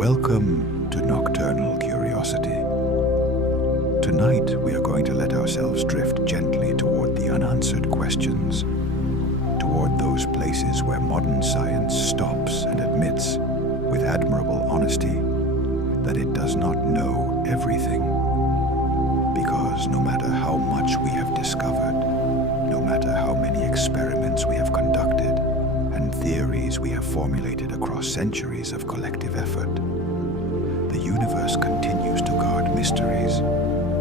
Welcome to Nocturnal Curiosity. Tonight we are going to let ourselves drift gently toward the unanswered questions, toward those places where modern science stops and admits, with admirable honesty, that it does not know everything. Because no matter how much we have discovered, no matter how many experiments we have conducted, and theories we have formulated across centuries of collective effort, the universe continues to guard mysteries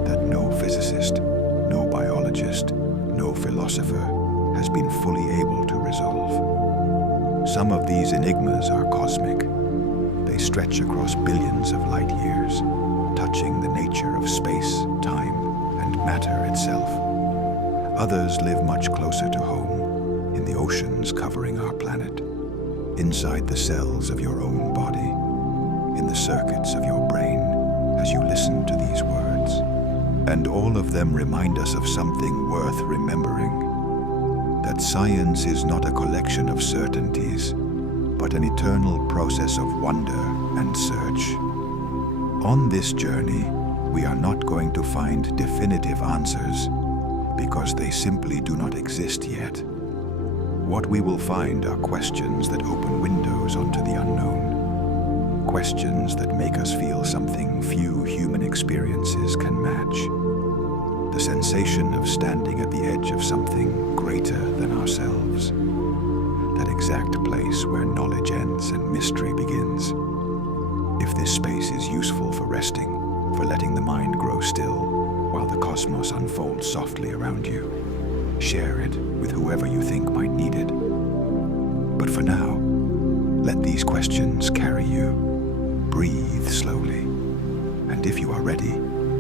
that no physicist, no biologist, no philosopher has been fully able to resolve. Some of these enigmas are cosmic. They stretch across billions of light years, touching the nature of space, time, and matter itself. Others live much closer to home, in the oceans covering our planet, inside the cells of your own body, in the circuits of your brain as you listen to these words. And all of them remind us of something worth remembering, that science is not a collection of certainties, but an eternal process of wonder and search. On this journey, we are not going to find definitive answers because they simply do not exist yet. What we will find are questions that open windows onto the unknown, questions that make us feel something few human experiences can match. The sensation of standing at the edge of something greater than ourselves. That exact place where knowledge ends and mystery begins. If this space is useful for resting, for letting the mind grow still, while the cosmos unfolds softly around you, share it with whoever you think might need it. But for now, let these questions carry you. Breathe slowly, and if you are ready,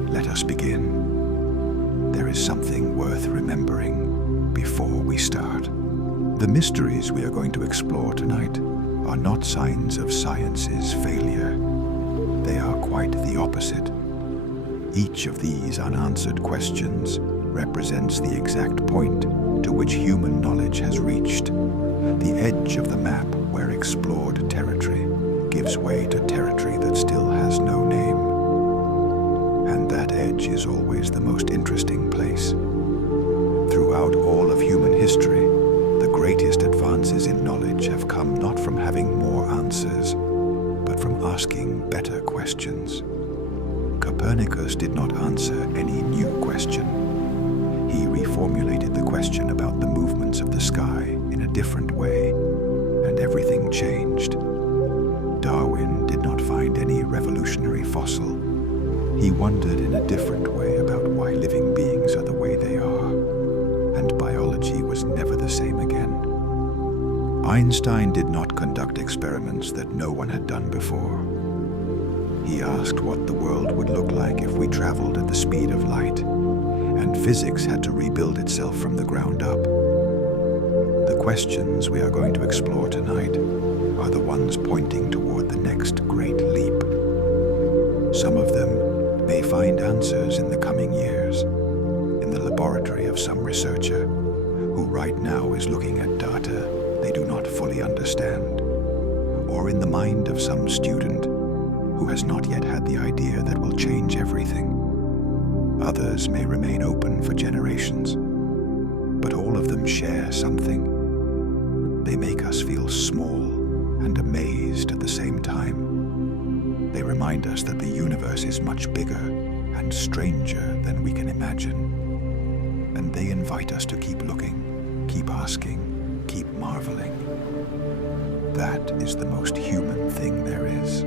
let us begin. There is something worth remembering before we start. The mysteries we are going to explore tonight are not signs of science's failure. They are quite the opposite. Each of these unanswered questions represents the exact point to which human knowledge has reached, the edge of the map where explored territory gives way to territory that still has no name. And that edge is always the most interesting place. Throughout all of human history, the greatest advances in knowledge have come not from having more answers, but from asking better questions. Copernicus did not answer any new question. He reformulated the question about the movements of the sky in a different way, and everything changed. Darwin did not find any revolutionary fossil. He wondered in a different way about why living beings are the way they are, and biology was never the same again. Einstein did not conduct experiments that no one had done before. He asked what the world would look like if we traveled at the speed of light, and physics had to rebuild itself from the ground up. The questions we are going to explore tonight are the ones pointing toward the next great leap. Some of them may find answers in the coming years, in the laboratory of some researcher who right now is looking at data they do not fully understand, or in the mind of some student who has not yet had the idea that will change everything. Others may remain open for generations, but all of them share something. They make us feel small and amazed at the same time. They remind us that the universe is much bigger and stranger than we can imagine. And they invite us to keep looking, keep asking, keep marveling. That is the most human thing there is.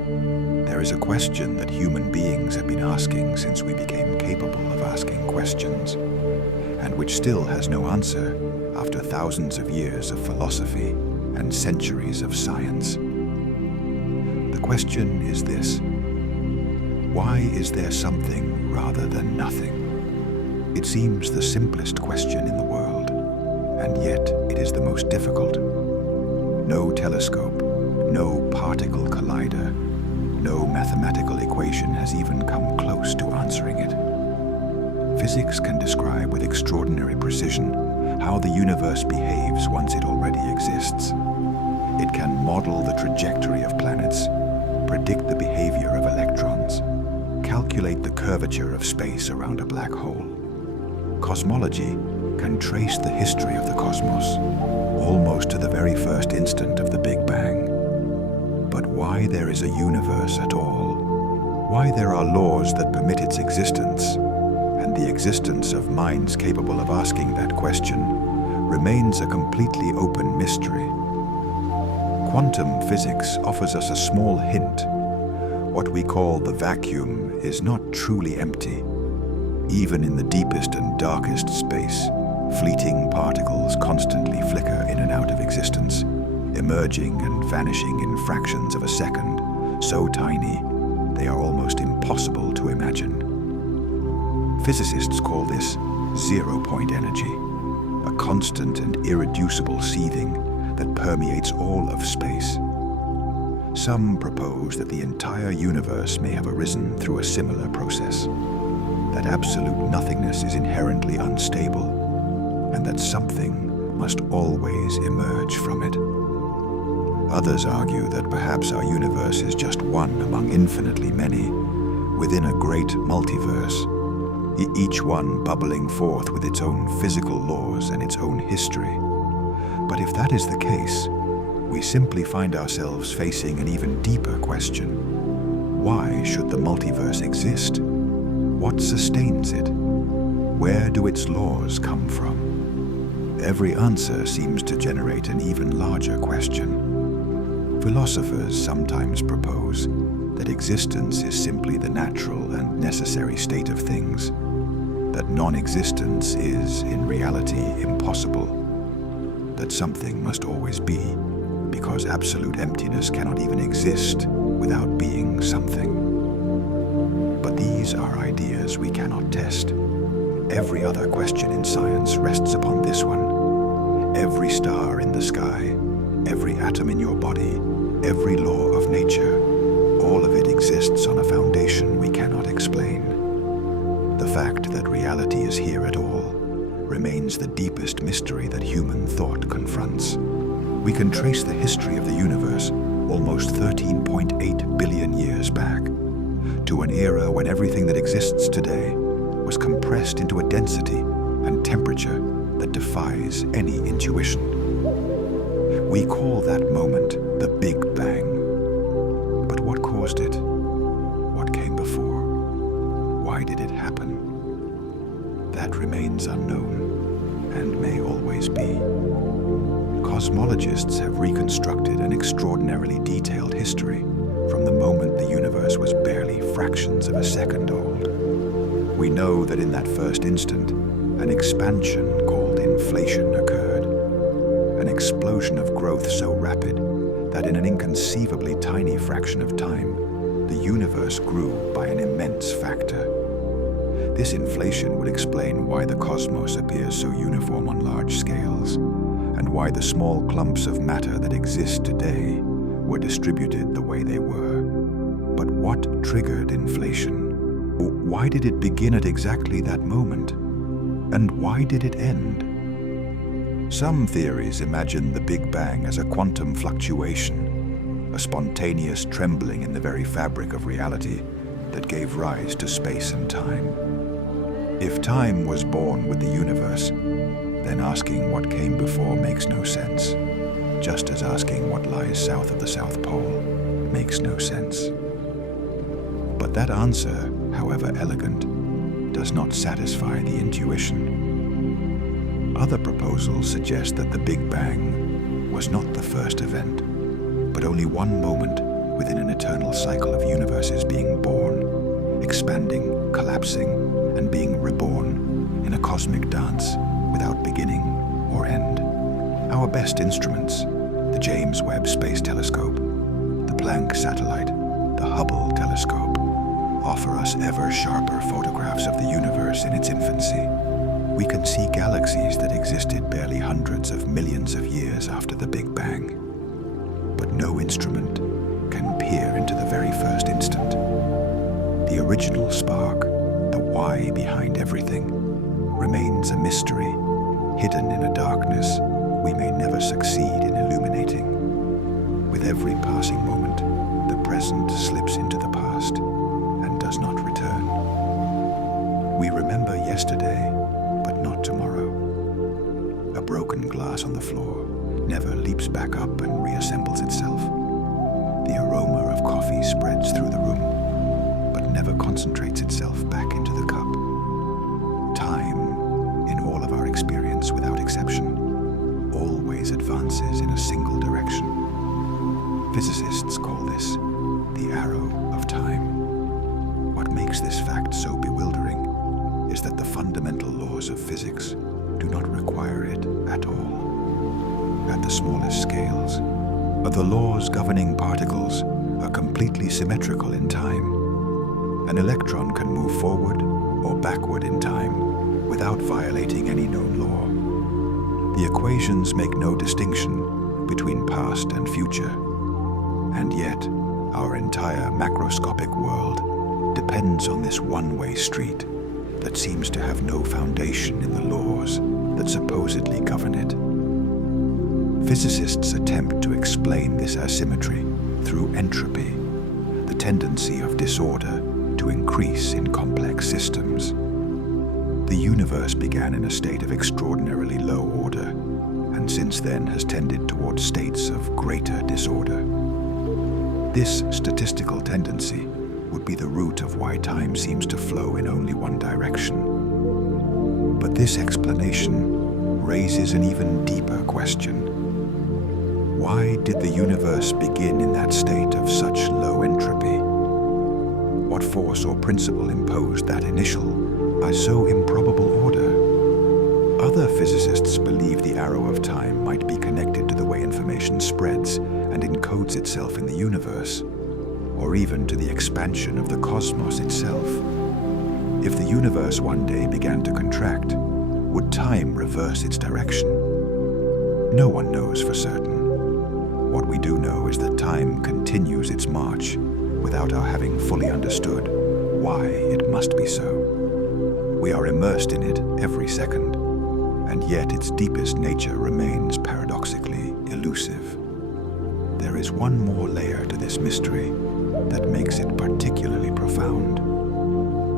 There is a question that human beings have been asking since we became capable of asking questions, and which still has no answer after thousands of years of philosophy and centuries of science. The question is this: why is there something rather than nothing? It seems the simplest question in the world, and yet it is the most difficult. No telescope, no particle collider, no mathematical equation has even come close to answering it. Physics can describe with extraordinary precision how the universe behaves once it already exists. It can model the trajectory of planets, predict the behavior calculate the curvature of space around a black hole. Cosmology can trace the history of the cosmos, almost to the very first instant of the Big Bang. But why there is a universe at all, why there are laws that permit its existence, and the existence of minds capable of asking that question, remains a completely open mystery. Quantum physics offers us a small hint. What we call the vacuum is not truly empty. Even in the deepest and darkest space, fleeting particles constantly flicker in and out of existence, emerging and vanishing in fractions of a second, so tiny they are almost impossible to imagine. Physicists call this zero-point energy, a constant and irreducible seething that permeates all of space. Some propose that the entire universe may have arisen through a similar process, that absolute nothingness is inherently unstable, and that something must always emerge from it. Others argue that perhaps our universe is just one among infinitely many, within a great multiverse, each one bubbling forth with its own physical laws and its own history. But if that is the case, we simply find ourselves facing an even deeper question. Why should the multiverse exist? What sustains it? Where do its laws come from? Every answer seems to generate an even larger question. Philosophers sometimes propose that existence is simply the natural and necessary state of things, that non-existence is, in reality, impossible, that something must always be, because absolute emptiness cannot even exist without being something. But these are ideas we cannot test. Every other question in science rests upon this one. Every star in the sky, every atom in your body, every law of nature, all of it exists on a foundation we cannot explain. The fact that reality is here at all remains the deepest mystery that human thought confronts. We can trace the history of the universe almost 13.8 billion years back, to an era when everything that exists today was compressed into a density and temperature that defies any intuition. We call that moment the Big Bang. But what caused it? What came before? Why did it happen? That remains unknown and may always be. Cosmologists have reconstructed an extraordinarily detailed history from the moment the universe was barely fractions of a second old. We know that in that first instant, an expansion called inflation occurred, an explosion of growth so rapid that in an inconceivably tiny fraction of time, the universe grew by an immense factor. This inflation would explain why the cosmos appears so uniform on large scales, and why the small clumps of matter that exist today were distributed the way they were. But what triggered inflation? Why did it begin at exactly that moment? And why did it end? Some theories imagine the Big Bang as a quantum fluctuation, a spontaneous trembling in the very fabric of reality that gave rise to space and time. If time was born with the universe, then asking what came before makes no sense, just as asking what lies south of the South Pole makes no sense. But that answer, however elegant, does not satisfy the intuition. Other proposals suggest that the Big Bang was not the first event, but only one moment within an eternal cycle of universes being born, expanding, collapsing, and being reborn in a cosmic dance without beginning or end. Our best instruments, the James Webb Space Telescope, the Planck satellite, the Hubble telescope, offer us ever sharper photographs of the universe in its infancy. We can see galaxies that existed barely hundreds of millions of years after the Big Bang. But no instrument can peer into the very first instant. The original spark, the why behind everything, remains a mystery, hidden in a darkness we may never succeed in illuminating. With every passing moment, the present slips into the past and does not return. today, but not tomorrow. A broken glass on the floor never leaps back up and reassembles itself. The aroma of coffee spreads through the room, but never concentrates itself back into the cup. Time, in all of our experience without exception, always advances in a single direction. Physicists call this the arrow of time. What makes this fact so bewildering is that the fundamental laws of physics do not require it at all. At the smallest scales, the laws governing particles are completely symmetrical in time. An electron can move forward or backward in time without violating any known law. The equations make no distinction between past and future, and yet our entire macroscopic world depends on this one-way street that seems to have no foundation in the laws that supposedly govern it. Physicists attempt to explain this asymmetry through entropy, the tendency of disorder to increase in complex systems. The universe began in a state of extraordinarily low order, and since then has tended towards states of greater disorder. This statistical tendency would be the root of why time seems to flow in only one direction. But this explanation raises an even deeper question. Why did the universe begin in that state of such low entropy? What force or principle imposed that initial, by so improbable order? Other physicists believe the arrow of time might be connected to the way information spreads and encodes itself in the universe, or even to the expansion of the cosmos itself. If the universe one day began to contract, would time reverse its direction? No one knows for certain. What we do know is that time continues its march without our having fully understood why it must be so. We are immersed in it every second, and yet its deepest nature remains paradoxically elusive. There is one more layer to this mystery that makes it particularly profound.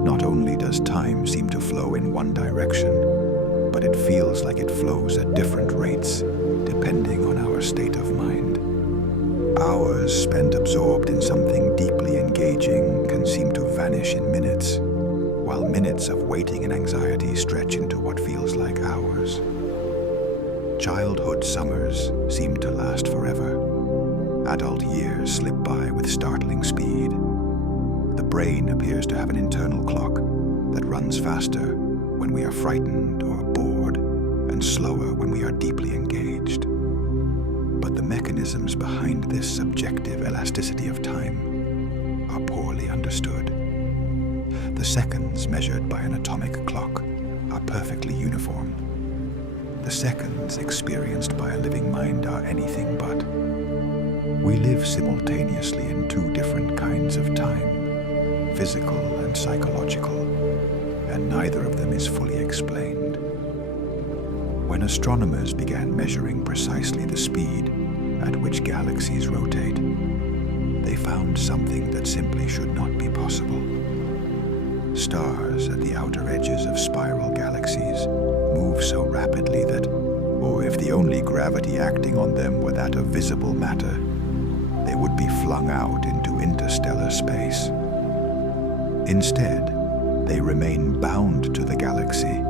Not only does time seem to flow in one direction, but it feels like it flows at different rates depending on our state of mind. Hours spent absorbed in something deeply engaging can seem to vanish in minutes, while minutes of waiting and anxiety stretch into what feels like hours. Childhood summers seem to last forever. Adult years slip by with startling speed. The brain appears to have an internal clock that runs faster when we are frightened or bored, and slower when we are deeply engaged. But the mechanisms behind this subjective elasticity of time are poorly understood. The seconds measured by an atomic clock are perfectly uniform. The seconds experienced by a living mind are anything but. We live simultaneously in two different kinds of time, physical and psychological, and neither of them is fully explained. When astronomers began measuring precisely the speed at which galaxies rotate, they found something that simply should not be possible. Stars at the outer edges of spiral galaxies move so rapidly that, or if the only gravity acting on them were that of visible matter, they would be flung out into interstellar space. Instead, they remain bound to the galaxy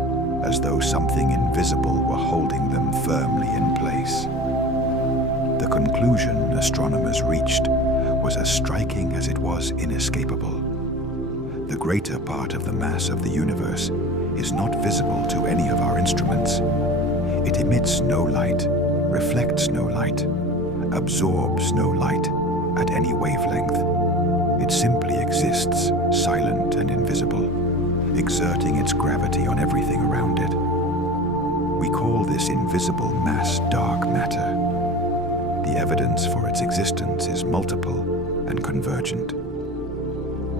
as though something invisible were holding them firmly in place. The conclusion astronomers reached was as striking as it was inescapable. The greater part of the mass of the universe is not visible to any of our instruments. It emits no light, reflects no light, absorbs no light at any wavelength. It simply exists, silent and invisible, exerting its gravity on everything around it. We call this invisible mass dark matter. The evidence for its existence is multiple and convergent.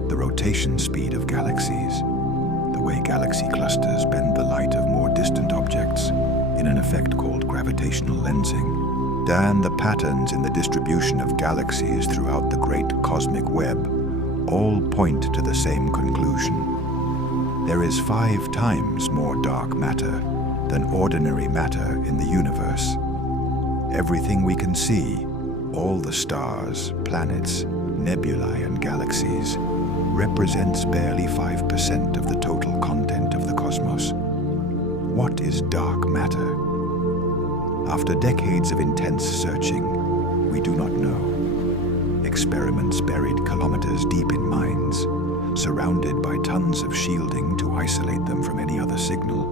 The rotation speed of galaxies, the way galaxy clusters bend the light of more distant objects in an effect called gravitational lensing, and the patterns in the distribution of galaxies throughout the great cosmic web all point to the same conclusion. There is 5 times more dark matter than ordinary matter in the universe. Everything we can see, all the stars, planets, nebulae, and galaxies, represents barely 5% of the total content of the cosmos. What is dark matter? After decades of intense searching, we do not know. Experiments buried kilometers deep in mines, surrounded by tons of shielding to isolate them from any other signal,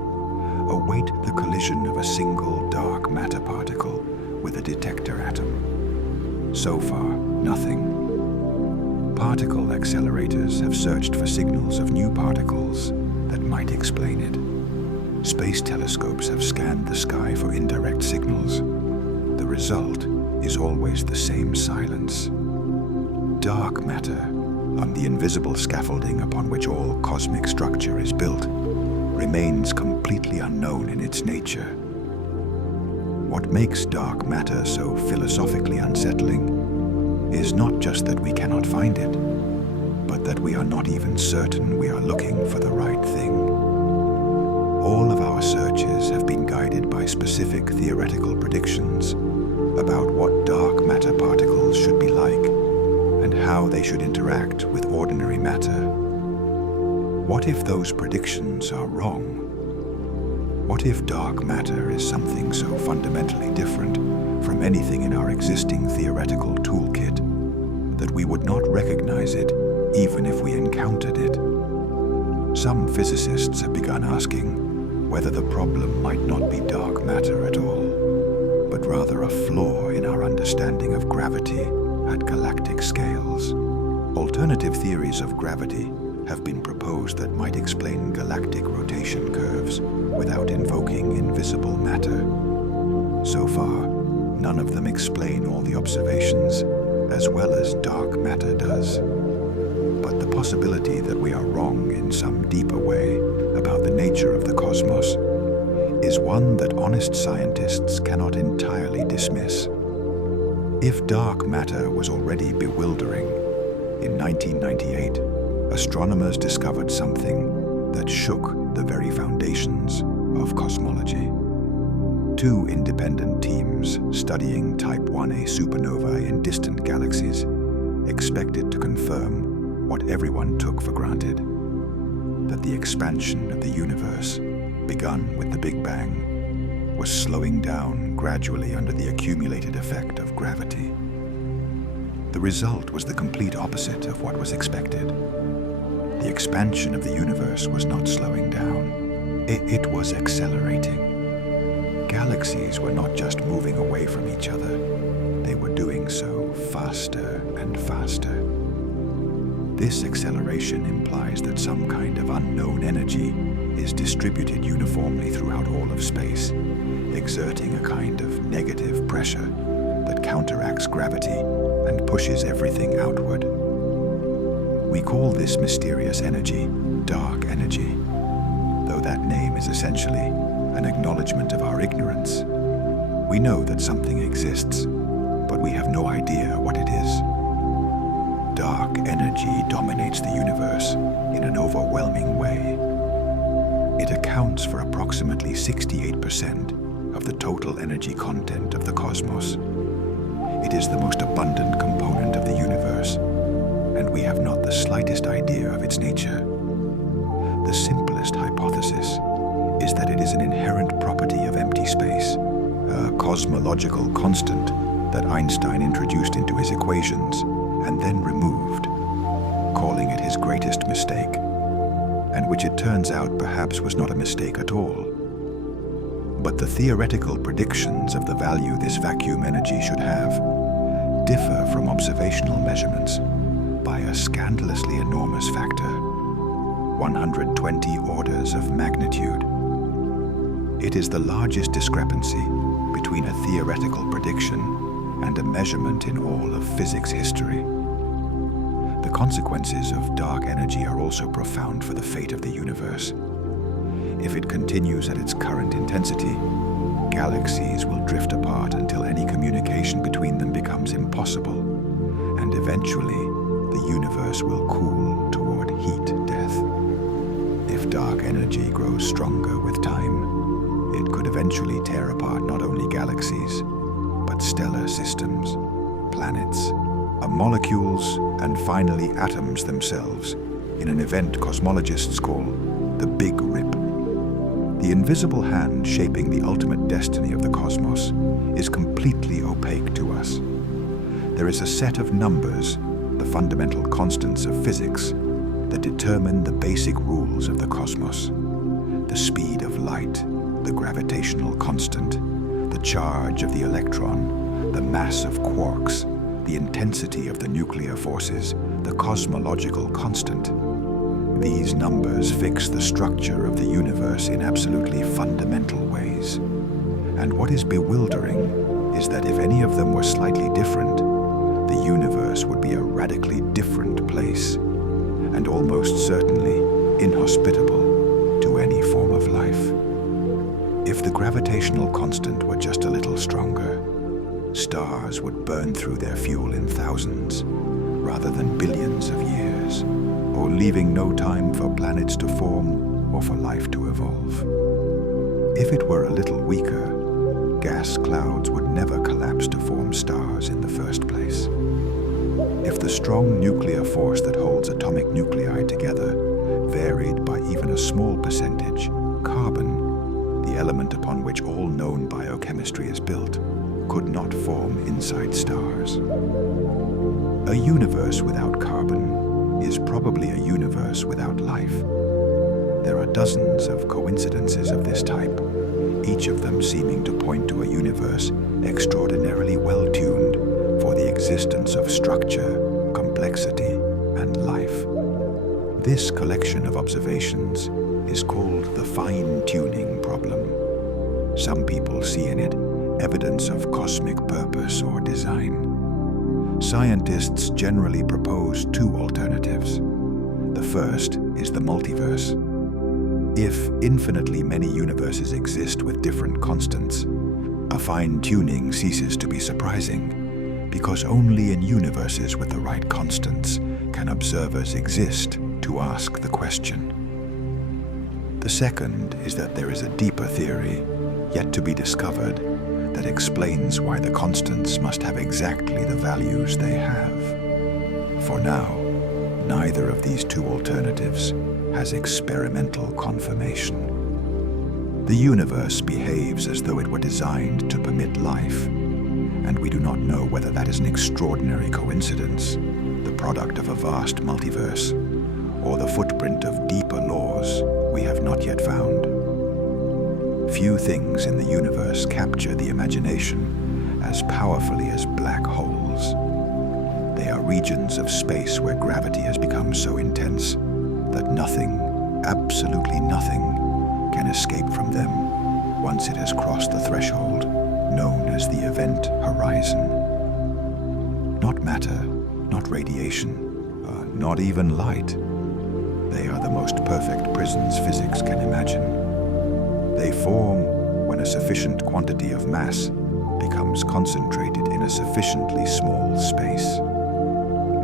await the collision of a single dark matter particle with a detector atom. So far, nothing. Particle accelerators have searched for signals of new particles that might explain it. Space telescopes have scanned the sky for indirect signals. The result is always the same silence. Dark matter, on the invisible scaffolding upon which all cosmic structure is built, remains completely unknown in its nature. What makes dark matter so philosophically unsettling is not just that we cannot find it, but that we are not even certain we are looking for the right thing. All of our searches have been guided by specific theoretical predictions about what dark matter particles should be like and how they should interact with ordinary matter. What if those predictions are wrong? What if dark matter is something so fundamentally different from anything in our existing theoretical toolkit that we would not recognize it even if we encountered it? Some physicists have begun asking whether the problem might not be dark matter at all, but rather a flaw in our understanding of gravity at galactic scales. Alternative theories of gravity have been proposed that might explain galactic rotation curves without invoking invisible matter. So far, none of them explain all the observations as well as dark matter does. But the possibility that we are wrong in some deeper way about the nature of the cosmos is one that honest scientists cannot entirely dismiss. If dark matter was already bewildering, in 1998, astronomers discovered something that shook the very foundations of cosmology. 2 independent teams studying Type 1a supernovae in distant galaxies expected to confirm what everyone took for granted: that the expansion of the universe, begun with the Big Bang, was slowing down gradually under the accumulated effect of gravity. The result was the complete opposite of what was expected. The expansion of the universe was not slowing down. It was accelerating. Galaxies were not just moving away from each other. They were doing so faster and faster. This acceleration implies that some kind of unknown energy is distributed uniformly throughout all of space, exerting a kind of negative pressure that counteracts gravity and pushes everything outward. We call this mysterious energy dark energy, though that name is essentially an acknowledgement of our ignorance. We know that something exists, but we have no idea what it is. Dark energy dominates the universe in an overwhelming way. It accounts for approximately 68% of the total energy content of the cosmos. It is the most abundant component of the universe, and we have not the slightest idea of its nature. The simplest hypothesis is that it is an inherent property of empty space, a cosmological constant that Einstein introduced into his equations and then removed, calling it his greatest mistake, and which it turns out perhaps was not a mistake at all. But the theoretical predictions of the value this vacuum energy should have differ from observational measurements by a scandalously enormous factor, 120 orders of magnitude. It is the largest discrepancy between a theoretical prediction and a measurement in all of physics history. The consequences of dark energy are also profound for the fate of the universe. If it continues at its current intensity, galaxies will drift apart until any communication between them becomes impossible, and eventually the universe will cool toward heat death. If dark dark energy grows stronger with time, it could eventually tear apart not only galaxies, but stellar systems, planets, molecules, and finally atoms themselves, in an event cosmologists call the Big Rip. The invisible hand shaping the ultimate destiny of the cosmos is completely opaque to us. There is a set of numbers, the fundamental constants of physics, that determine the basic rules of the cosmos. The speed of light, the gravitational constant, the charge of the electron, the mass of quarks, the intensity of the nuclear forces, the cosmological constant. These numbers fix the structure of the universe in absolutely fundamental ways. And what is bewildering is that if any of them were slightly different, the universe would be a radically different place, and almost certainly inhospitable to any form of life. If the gravitational constant were just a little stronger, stars would burn through their fuel in thousands, rather than billions of years, or leaving no time for planets to form or for life to evolve. If it were a little weaker, gas clouds would never collapse to form stars in the first place. If the strong nuclear force that holds atomic nuclei together varied by even a small percentage, carbon, the element upon which all known biochemistry is built, could not form inside stars. A universe without carbon is probably a universe without life. There are dozens of coincidences of this type, each of them seeming to point to a universe extraordinarily well-tuned for the existence of structure, complexity, and life. This collection of observations is called the fine-tuning problem. Some people see in it evidence of cosmic purpose or design. Scientists generally propose two alternatives. The first is the multiverse. If infinitely many universes exist with different constants, a fine-tuning ceases to be surprising, because only in universes with the right constants can observers exist to ask the question. The second is that there is a deeper theory, yet to be discovered, that explains why the constants must have exactly the values they have. For now, neither of these two alternatives has experimental confirmation. The universe behaves as though it were designed to permit life, and we do not know whether that is an extraordinary coincidence, the product of a vast multiverse, or the footprint of deeper laws we have not yet found. Few things in the universe capture the imagination as powerfully as black holes. They are regions of space where gravity has become so intense that nothing, absolutely nothing, can escape from them once it has crossed the threshold known as the event horizon. Not matter, not radiation, not even light. They are the most perfect prisons physics can imagine. They form when a sufficient quantity of mass becomes concentrated in a sufficiently small space.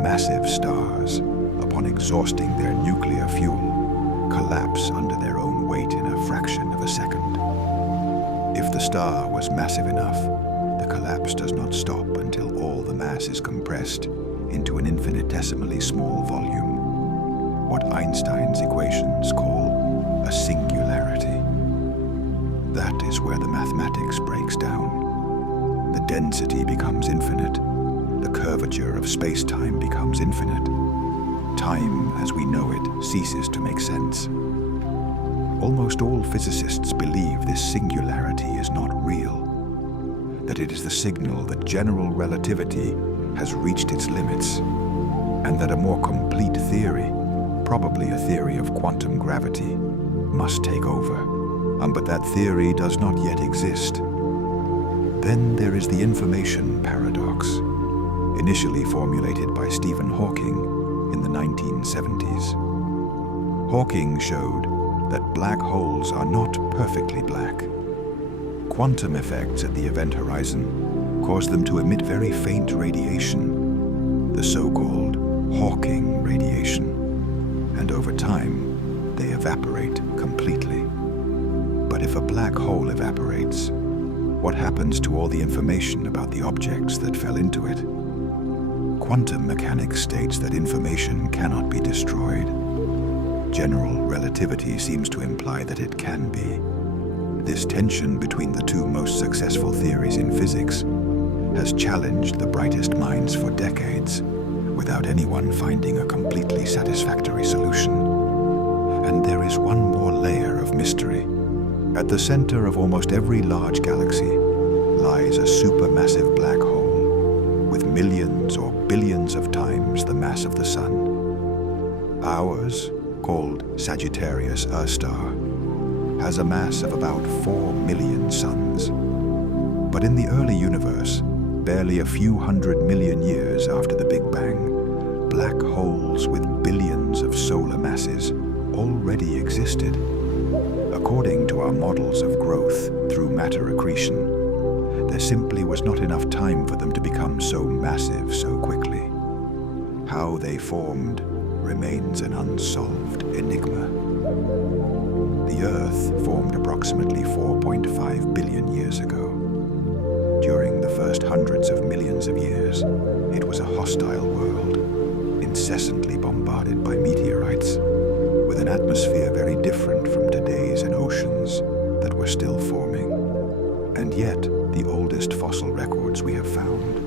Massive stars, upon exhausting their nuclear fuel, collapse under their own weight in a fraction of a second. If the star was massive enough, the collapse does not stop until all the mass is compressed into an infinitesimally small volume, what Einstein's equations call a singularity. That is where the mathematics breaks down. The density becomes infinite. The curvature of space-time becomes infinite. Time, as we know it, ceases to make sense. Almost all physicists believe this singularity is not real, that it is the signal that general relativity has reached its limits, and that a more complete theory, probably a theory of quantum gravity, must take over. But that theory does not yet exist. Then there is the information paradox, initially formulated by Stephen Hawking in the 1970s. Hawking showed that black holes are not perfectly black. Quantum effects at the event horizon cause them to emit very faint radiation, the so-called Hawking radiation, and over time, they evaporate completely. But if a black hole evaporates, what happens to all the information about the objects that fell into it? Quantum mechanics states that information cannot be destroyed. General relativity seems to imply that it can be. This tension between the two most successful theories in physics has challenged the brightest minds for decades, without anyone finding a completely satisfactory solution. And there is one more layer of mystery. At the center of almost every large galaxy lies a supermassive black hole with millions or billions of times the mass of the Sun. Ours, called Sagittarius, a star, has a mass of about 4 million suns. But in the early universe, barely a few 100 million years after the Big Bang, black holes with billions of solar masses already existed. According to our models of growth through matter accretion, there simply was not enough time for them to become so massive so quickly. How they formed remains an unsolved enigma. The Earth formed approximately 4.5 billion years ago. During the first hundreds of millions of years, it was a hostile world, incessantly bombarded by meteorites, with an atmosphere very different from today's and oceans that were still forming. And yet, the oldest fossil records we have found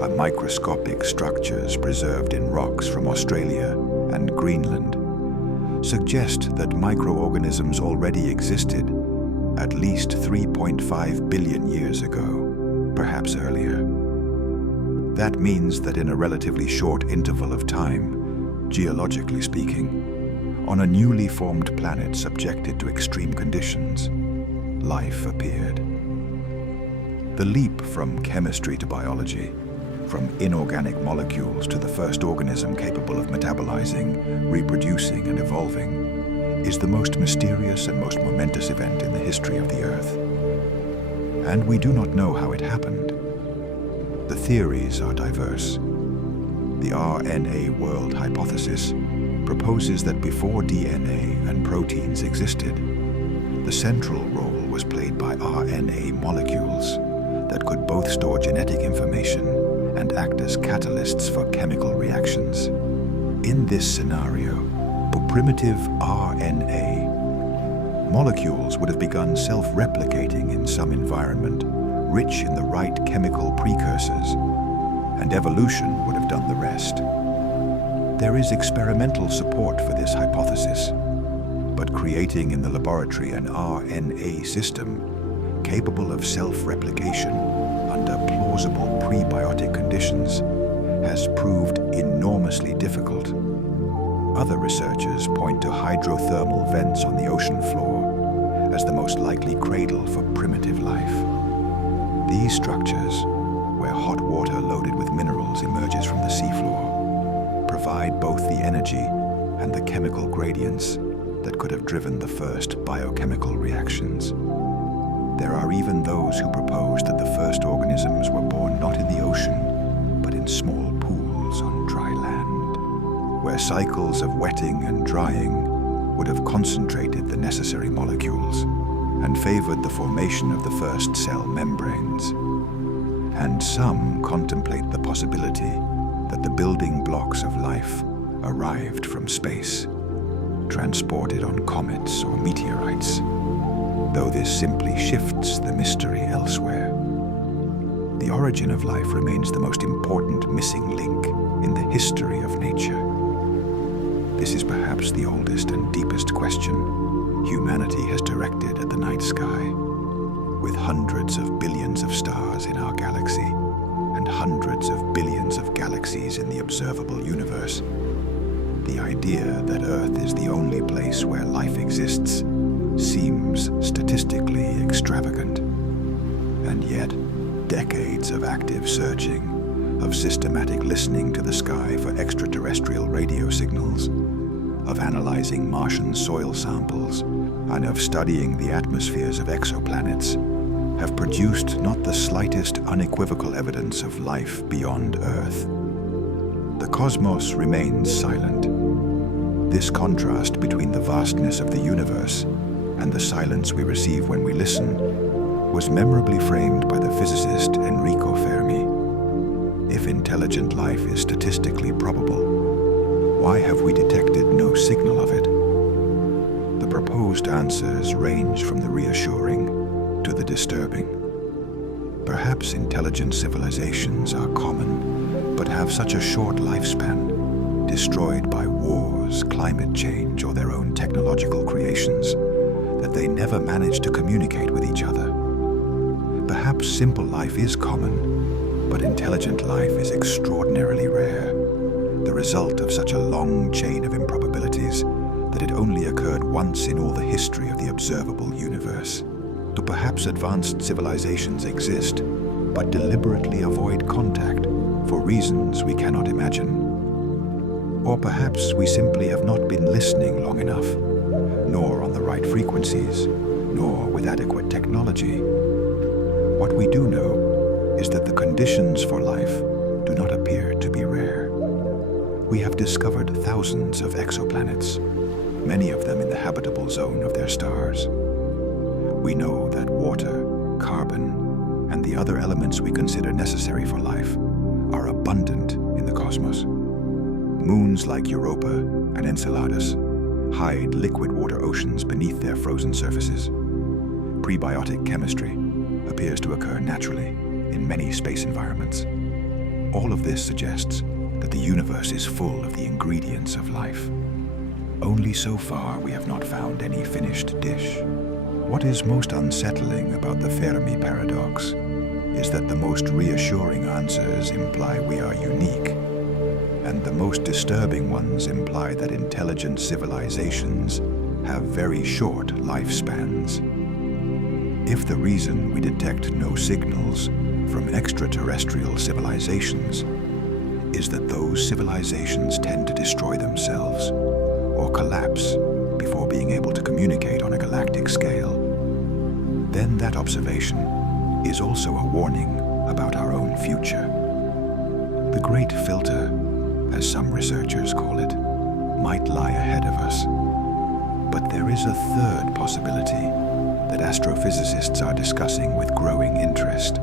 are microscopic structures preserved in rocks from Australia and Greenland, suggest that microorganisms already existed at least 3.5 billion years ago, perhaps earlier. That means that in a relatively short interval of time, geologically speaking, on a newly formed planet subjected to extreme conditions, life appeared. The leap from chemistry to biology, from inorganic molecules to the first organism capable of metabolizing, reproducing, and evolving, is the most mysterious and most momentous event in the history of the Earth. And we do not know how it happened. The theories are diverse. The RNA world hypothesis proposes that before DNA and proteins existed, the central role was played by RNA molecules that could both store genetic information and act as catalysts for chemical reactions. In this scenario, for primitive RNA, molecules would have begun self-replicating in some environment, rich in the right chemical precursors, and evolution would have done the rest. There is experimental support for this hypothesis, but creating in the laboratory an RNA system capable of self-replication under plausible prebiotic conditions has proved enormously difficult. Other researchers point to hydrothermal vents on the ocean floor as the most likely cradle for primitive life. These structures, where hot water loaded with minerals emerges from the seafloor, provide both the energy and the chemical gradients that could have driven the first biochemical reactions. There are even those who propose that the first organisms were born not in the ocean, but in small pools on dry land, where cycles of wetting and drying would have concentrated the necessary molecules and favored the formation of the first cell membranes. And some contemplate the possibility that the building blocks of life arrived from space, transported on comets or meteorites, though this simply shifts the mystery elsewhere. The origin of life remains the most important missing link in the history of nature. This is perhaps the oldest and deepest question humanity has directed at the night sky. With hundreds of billions of stars in our galaxy and hundreds of billions of galaxies in the observable universe, the idea that Earth is the only place where life exists seems statistically extravagant. And yet, decades of active searching, of systematic listening to the sky for extraterrestrial radio signals, of analyzing Martian soil samples, and of studying the atmospheres of exoplanets, have produced not the slightest unequivocal evidence of life beyond Earth. The cosmos remains silent. This contrast between the vastness of the universe and the silence we receive when we listen was memorably framed by the physicist Enrico Fermi. If intelligent life is statistically probable, why have we detected no signal of it? The proposed answers range from the reassuring to the disturbing. Perhaps intelligent civilizations are common, but have such a short lifespan, destroyed by wars, climate change, or their own technological creations, that they never manage to communicate with each other. Perhaps simple life is common, but intelligent life is extraordinarily rare, the result of such a long chain of improbabilities that it only occurred once in all the history of the observable universe. So perhaps advanced civilizations exist, but deliberately avoid contact for reasons we cannot imagine. Or perhaps we simply have not been listening long enough, nor on the right frequencies, nor with adequate technology. What we do know is that the conditions for life do not appear to be rare. We have discovered thousands of exoplanets, many of them in the habitable zone of their stars. We know that water, carbon, and the other elements we consider necessary for life are abundant in the cosmos. Moons like Europa and Enceladus hide liquid water oceans beneath their frozen surfaces. Prebiotic chemistry appears to occur naturally in many space environments. All of this suggests that the universe is full of the ingredients of life. Only so far we have not found any finished dish. What is most unsettling about the Fermi paradox is that the most reassuring answers imply we are unique, and the most disturbing ones imply that intelligent civilizations have very short lifespans. If the reason we detect no signals from extraterrestrial civilizations is that those civilizations tend to destroy themselves or collapse before being able to communicate on a galactic scale, then that observation is also a warning about our own future. The great filter, as some researchers call it, might lie ahead of us. But there is a third possibility that astrophysicists are discussing with growing interest.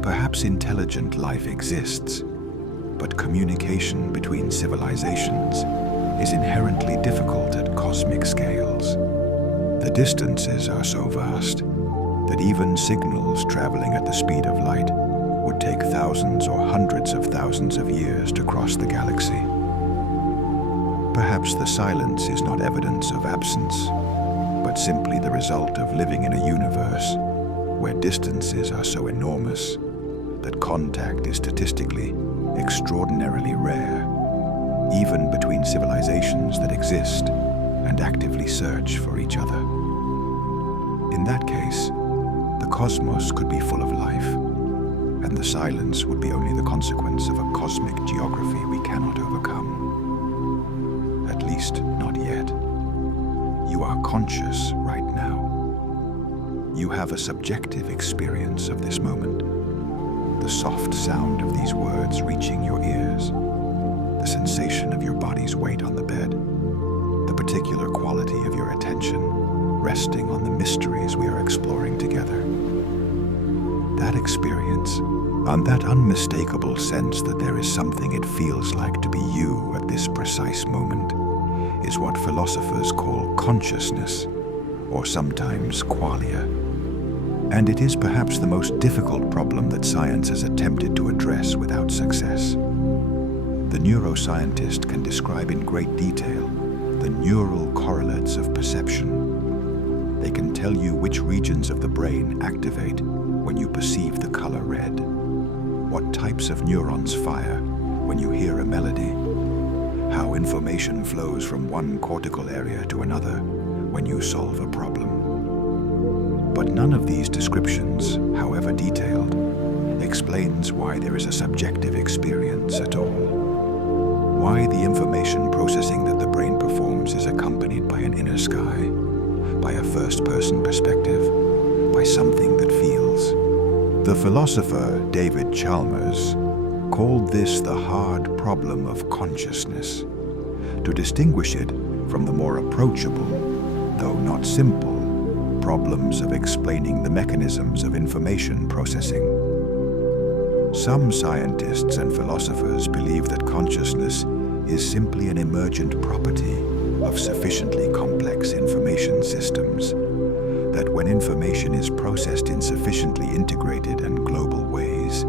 Perhaps intelligent life exists, but communication between civilizations is inherently difficult at cosmic scales. The distances are so vast that even signals traveling at the speed of light would take thousands or hundreds of thousands of years to cross the galaxy. Perhaps the silence is not evidence of absence, but simply the result of living in a universe where distances are so enormous that contact is statistically extraordinarily rare, even between civilizations that exist and actively search for each other. In that case, the cosmos could be full of life, and the silence would be only the consequence of a cosmic geography we cannot overcome. At least, not yet. You are conscious right now. You have a subjective experience of this moment. The soft sound of these words reaching your ears, the sensation of your body's weight on the bed, the particular quality of your attention resting on the mysteries we are exploring together. That experience, and that unmistakable sense that there is something it feels like to be you at this precise moment, is what philosophers call consciousness, or sometimes qualia. And it is perhaps the most difficult problem that science has attempted to address without success. The neuroscientist can describe in great detail the neural correlates of perception. They can tell you which regions of the brain activate when you perceive the color red, what types of neurons fire when you hear a melody, how information flows from one cortical area to another when you solve a problem. But none of these descriptions, however detailed, explains why there is a subjective experience at all. Why the information processing that the brain performs is accompanied by an inner sky, by a first-person perspective, by something that feels. The philosopher David Chalmers called this the hard problem of consciousness. to distinguish it from the more approachable, though not simple, problems of explaining the mechanisms of information processing. Some scientists and philosophers believe that consciousness is simply an emergent property of sufficiently complex information systems, that when information is processed in sufficiently integrated and global ways,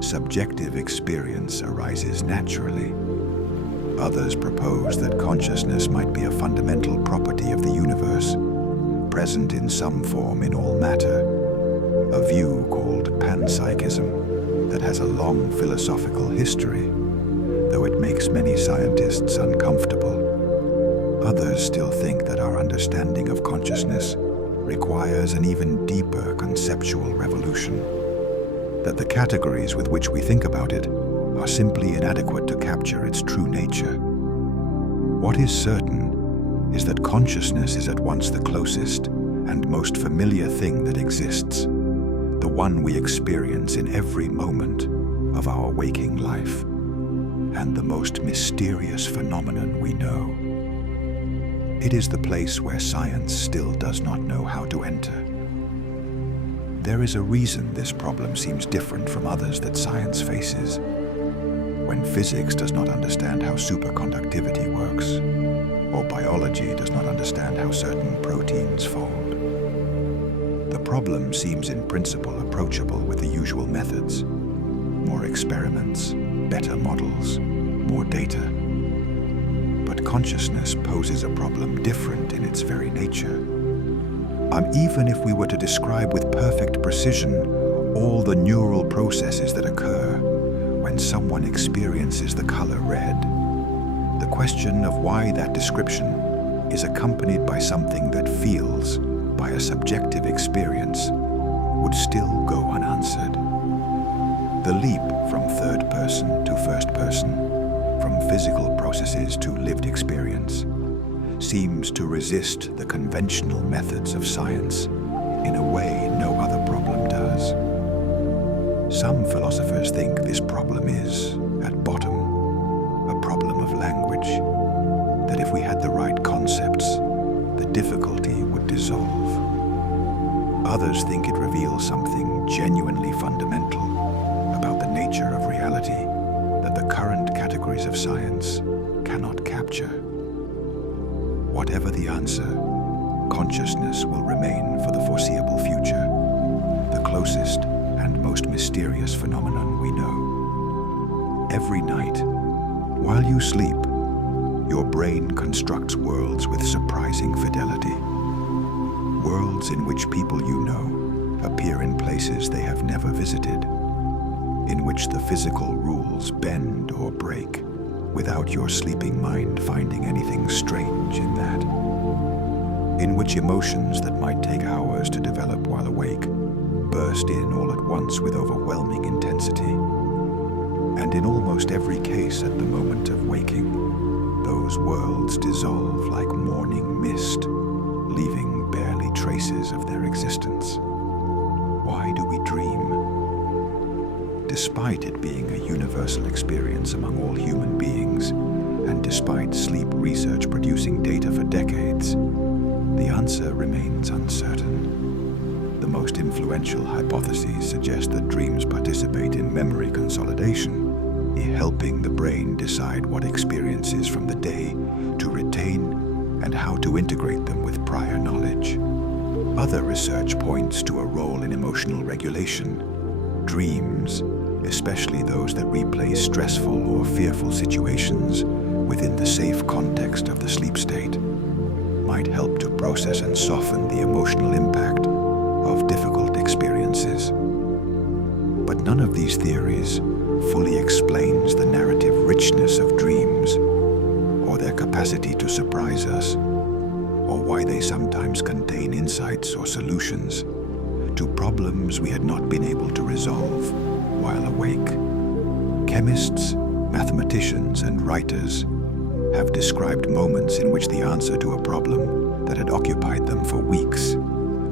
subjective experience arises naturally. Others propose that consciousness might be a fundamental property of the universe, present in some form in all matter, a view called panpsychism that has a long philosophical history, though it makes many scientists uncomfortable. Others still think that our understanding of consciousness requires an even deeper conceptual revolution, that the categories with which we think about it are simply inadequate to capture its true nature. What is certain is that consciousness is at once the closest and most familiar thing that exists, the one we experience in every moment of our waking life, and the most mysterious phenomenon we know. It is the place where science still does not know how to enter. There is a reason this problem seems different from others that science faces. When physics does not understand how superconductivity works, or biology does not understand how certain proteins fold. The problem seems in principle approachable with the usual methods. More experiments, better models, more data. But consciousness poses a problem different in its very nature. Even if we were to describe with perfect precision all the neural processes that occur when someone experiences the color red, the question of why that description is accompanied by something that feels, by a subjective experience, would still go unanswered. The leap from third person to first person, from physical processes to lived experience, seems to resist the conventional methods of science in a way no other problem does. Some philosophers think this problem is, at bottom, a problem of language, that if we had the right concepts, the difficulty would dissolve. Others think it reveals something genuinely fundamental about the nature of reality that the current categories of science cannot capture. Whatever the answer, consciousness will remain for the foreseeable future, the closest and most mysterious phenomenon we know. Every night, while you sleep, your brain constructs worlds with surprising fidelity. Worlds in which people you know appear in places they have never visited, in which the physical rules bend or break without your sleeping mind finding anything strange in that, in which emotions that might take hours to develop while awake burst in all at once with overwhelming intensity. And in almost every case at the moment of waking, those worlds dissolve like morning mist, leaving barely traces of their existence. Why do we dream? Despite it being a universal experience among all human beings, and despite sleep research producing data for decades, the answer remains uncertain. The most influential hypotheses suggest that dreams participate in memory consolidation, helping the brain decide what experiences from the day to retain and how to integrate them with prior knowledge. Other research points to a role in emotional regulation. Dreams, especially those that replay stressful or fearful situations within the safe context of the sleep state, might help to process and soften the emotional impact of difficult experiences. But none of these theories fully explains the narrative richness of dreams, or their capacity to surprise us, or why they sometimes contain insights or solutions to problems we had not been able to resolve while awake. Chemists, mathematicians, and writers have described moments in which the answer to a problem that had occupied them for weeks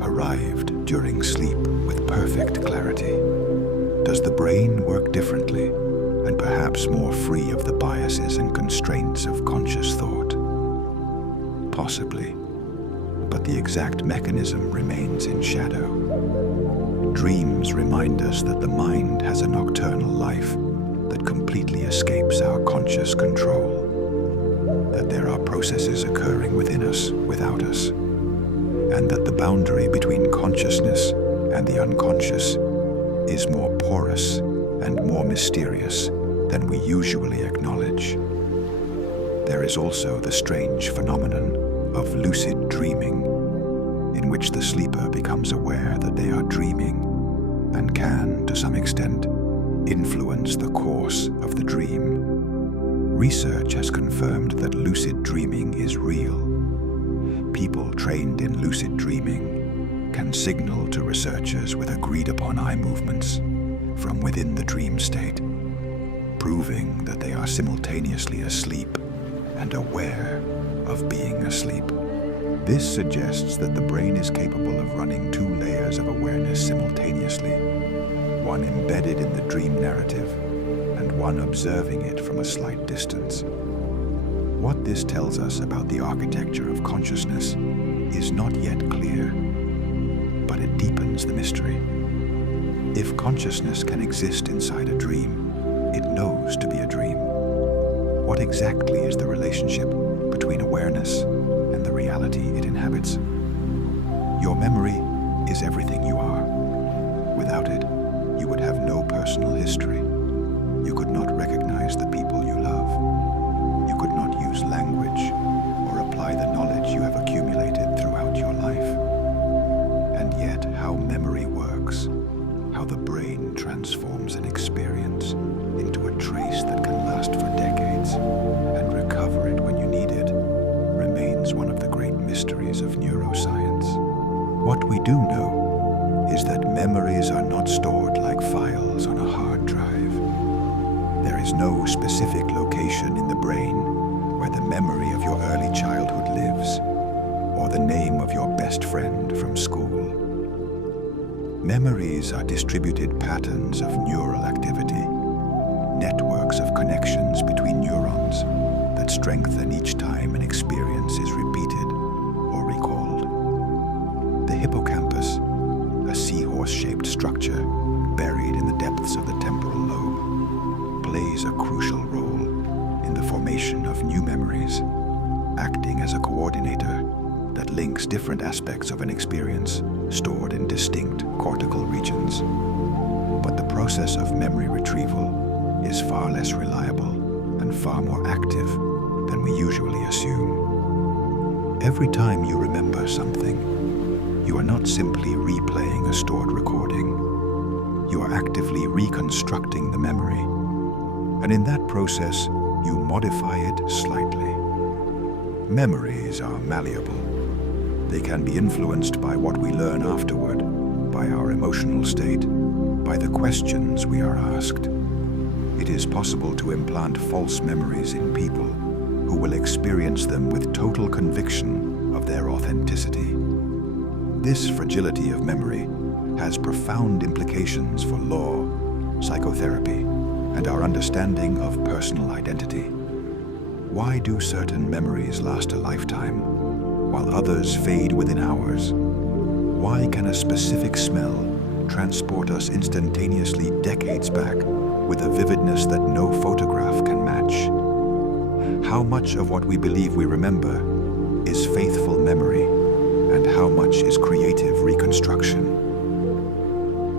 arrived during sleep with perfect clarity. Does the brain work differently, and perhaps more free of the biases and constraints of conscious thought. Possibly, but the exact mechanism remains in shadow. Dreams remind us that the mind has a nocturnal life that completely escapes our conscious control, that there are processes occurring within us without us, and that the boundary between consciousness and the unconscious is more porous and more mysterious than we usually acknowledge. There is also the strange phenomenon of lucid dreaming, in which the sleeper becomes aware that they are dreaming and can, to some extent, influence the course of the dream. Research has confirmed that lucid dreaming is real. People trained in lucid dreaming can signal to researchers with agreed-upon eye movements from within the dream state, proving that they are simultaneously asleep and aware of being asleep. This suggests that the brain is capable of running two layers of awareness simultaneously, one embedded in the dream narrative and one observing it from a slight distance. What this tells us about the architecture of consciousness is not yet clear, but it deepens the mystery. If consciousness can exist inside a dream, it knows to be a dream. What exactly is the relationship between awareness and the reality it inhabits? Your memory is everything you are. Without it, you would have no personal history. You could not recognize the people you love. You could not use language or apply the knowledge you have accumulated throughout your life. And yet, how memory works, how the brain transforms an experience into a trace that can last for decades and recover it when you need it, remains one of the great mysteries of neuroscience. What we do know is that memories are not stored like files on a hard drive. There is no specific location in the brain where the memory of your early childhood lives, or the name of your best friend from school. Memories are distributed patterns of neural activity, networks of connections between neurons that strengthen each time an experience is repeated or recalled. The hippocampus, a seahorse-shaped structure buried in the depths of the temporal lobe, plays a crucial role in the formation of new memories, acting as a coordinator that links different aspects of an experience stored in distinct cortical regions. But the process of memory retrieval is far less reliable and far more active than we usually assume. Every time you remember something, you are not simply replaying a stored recording. You are actively reconstructing the memory. And in that process, you modify it slightly. Memories are malleable. They can be influenced by what we learn afterward, by our emotional state, by the questions we are asked. It is possible to implant false memories in people who will experience them with total conviction of their authenticity. This fragility of memory has profound implications for law, psychotherapy, and our understanding of personal identity. Why do certain memories last a lifetime, while others fade within hours? Why can a specific smell transport us instantaneously decades back with a vividness that no photograph can match? How much of what we believe we remember is faithful memory, and how much is creative reconstruction?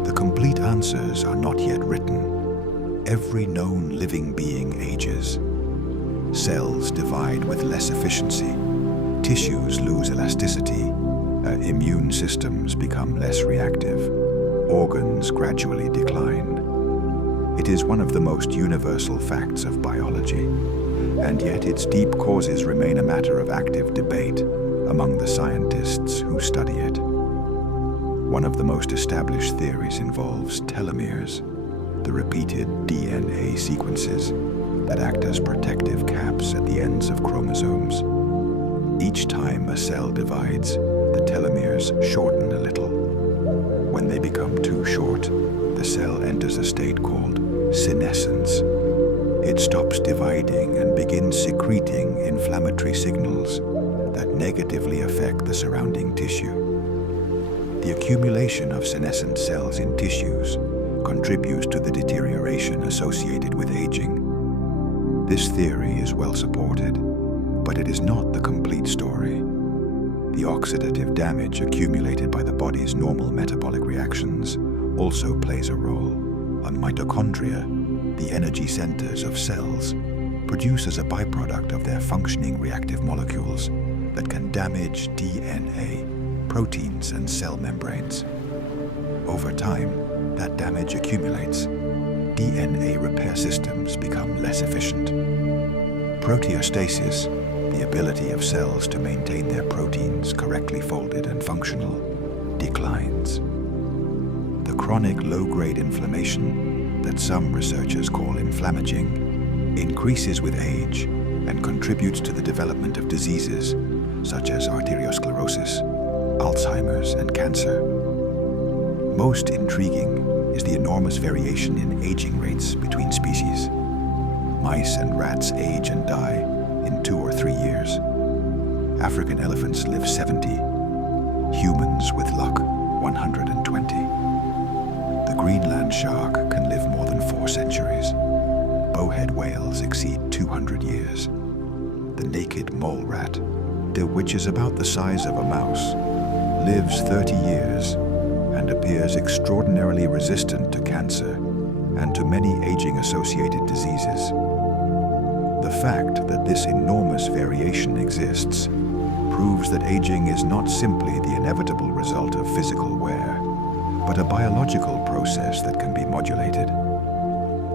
The complete answers are not yet written. Every known living being ages. Cells divide with less efficiency. Tissues lose elasticity. Immune systems become less reactive. Organs gradually decline. It is one of the most universal facts of biology, and yet its deep causes remain a matter of active debate among the scientists who study it. One of the most established theories involves telomeres, the repeated DNA sequences that act as protective caps at the ends of chromosomes. Each time a cell divides, the telomeres shorten a little. When they become too short, the cell enters a state called senescence, It stops dividing and begins secreting inflammatory signals that negatively affect the surrounding tissue. The accumulation of senescent cells in tissues contributes to the deterioration associated with aging. This theory is well supported, but it is not the complete story. The oxidative damage accumulated by the body's normal metabolic reactions also plays a role. On mitochondria, the energy centers of cells, produce as a byproduct of their functioning reactive molecules that can damage DNA, proteins, and cell membranes. Over time, that damage accumulates. DNA repair systems become less efficient. Proteostasis, the ability of cells to maintain their proteins correctly folded and functional, declines. The chronic low-grade inflammation that some researchers call inflammaging increases with age and contributes to the development of diseases such as arteriosclerosis, Alzheimer's, and cancer. Most intriguing is the enormous variation in aging rates between species. Mice and rats age and die in 2 or 3 years. African elephants live 70. Humans, with luck, 120. The Greenland shark can live more than 4 centuries. Bowhead whales exceed 200 years. The naked mole rat, which is about the size of a mouse, lives 30 years and appears extraordinarily resistant to cancer and to many aging-associated diseases. The fact that this enormous variation exists proves that aging is not simply the inevitable result of physical wear, but a biological process that can be modulated.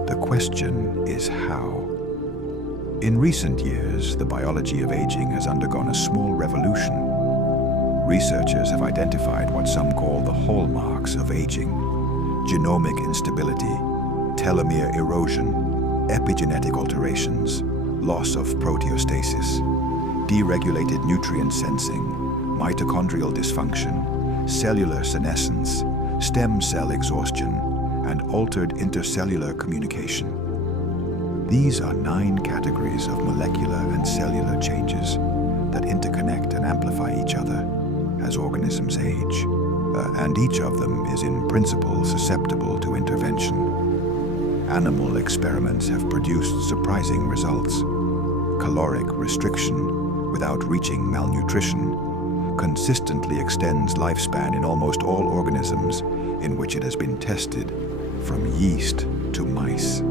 The question is how. In recent years, the biology of aging has undergone a small revolution. Researchers have identified what some call the hallmarks of aging: genomic instability, telomere erosion, epigenetic alterations, loss of proteostasis, deregulated nutrient sensing, mitochondrial dysfunction, cellular senescence, stem cell exhaustion, and altered intercellular communication. These are 9 categories of molecular and cellular changes that interconnect and amplify each other as organisms age, and each of them is in principle susceptible to intervention. Animal experiments have produced surprising results. Caloric restriction without reaching malnutrition consistently extends lifespan in almost all organisms in which it has been tested, from yeast to mice.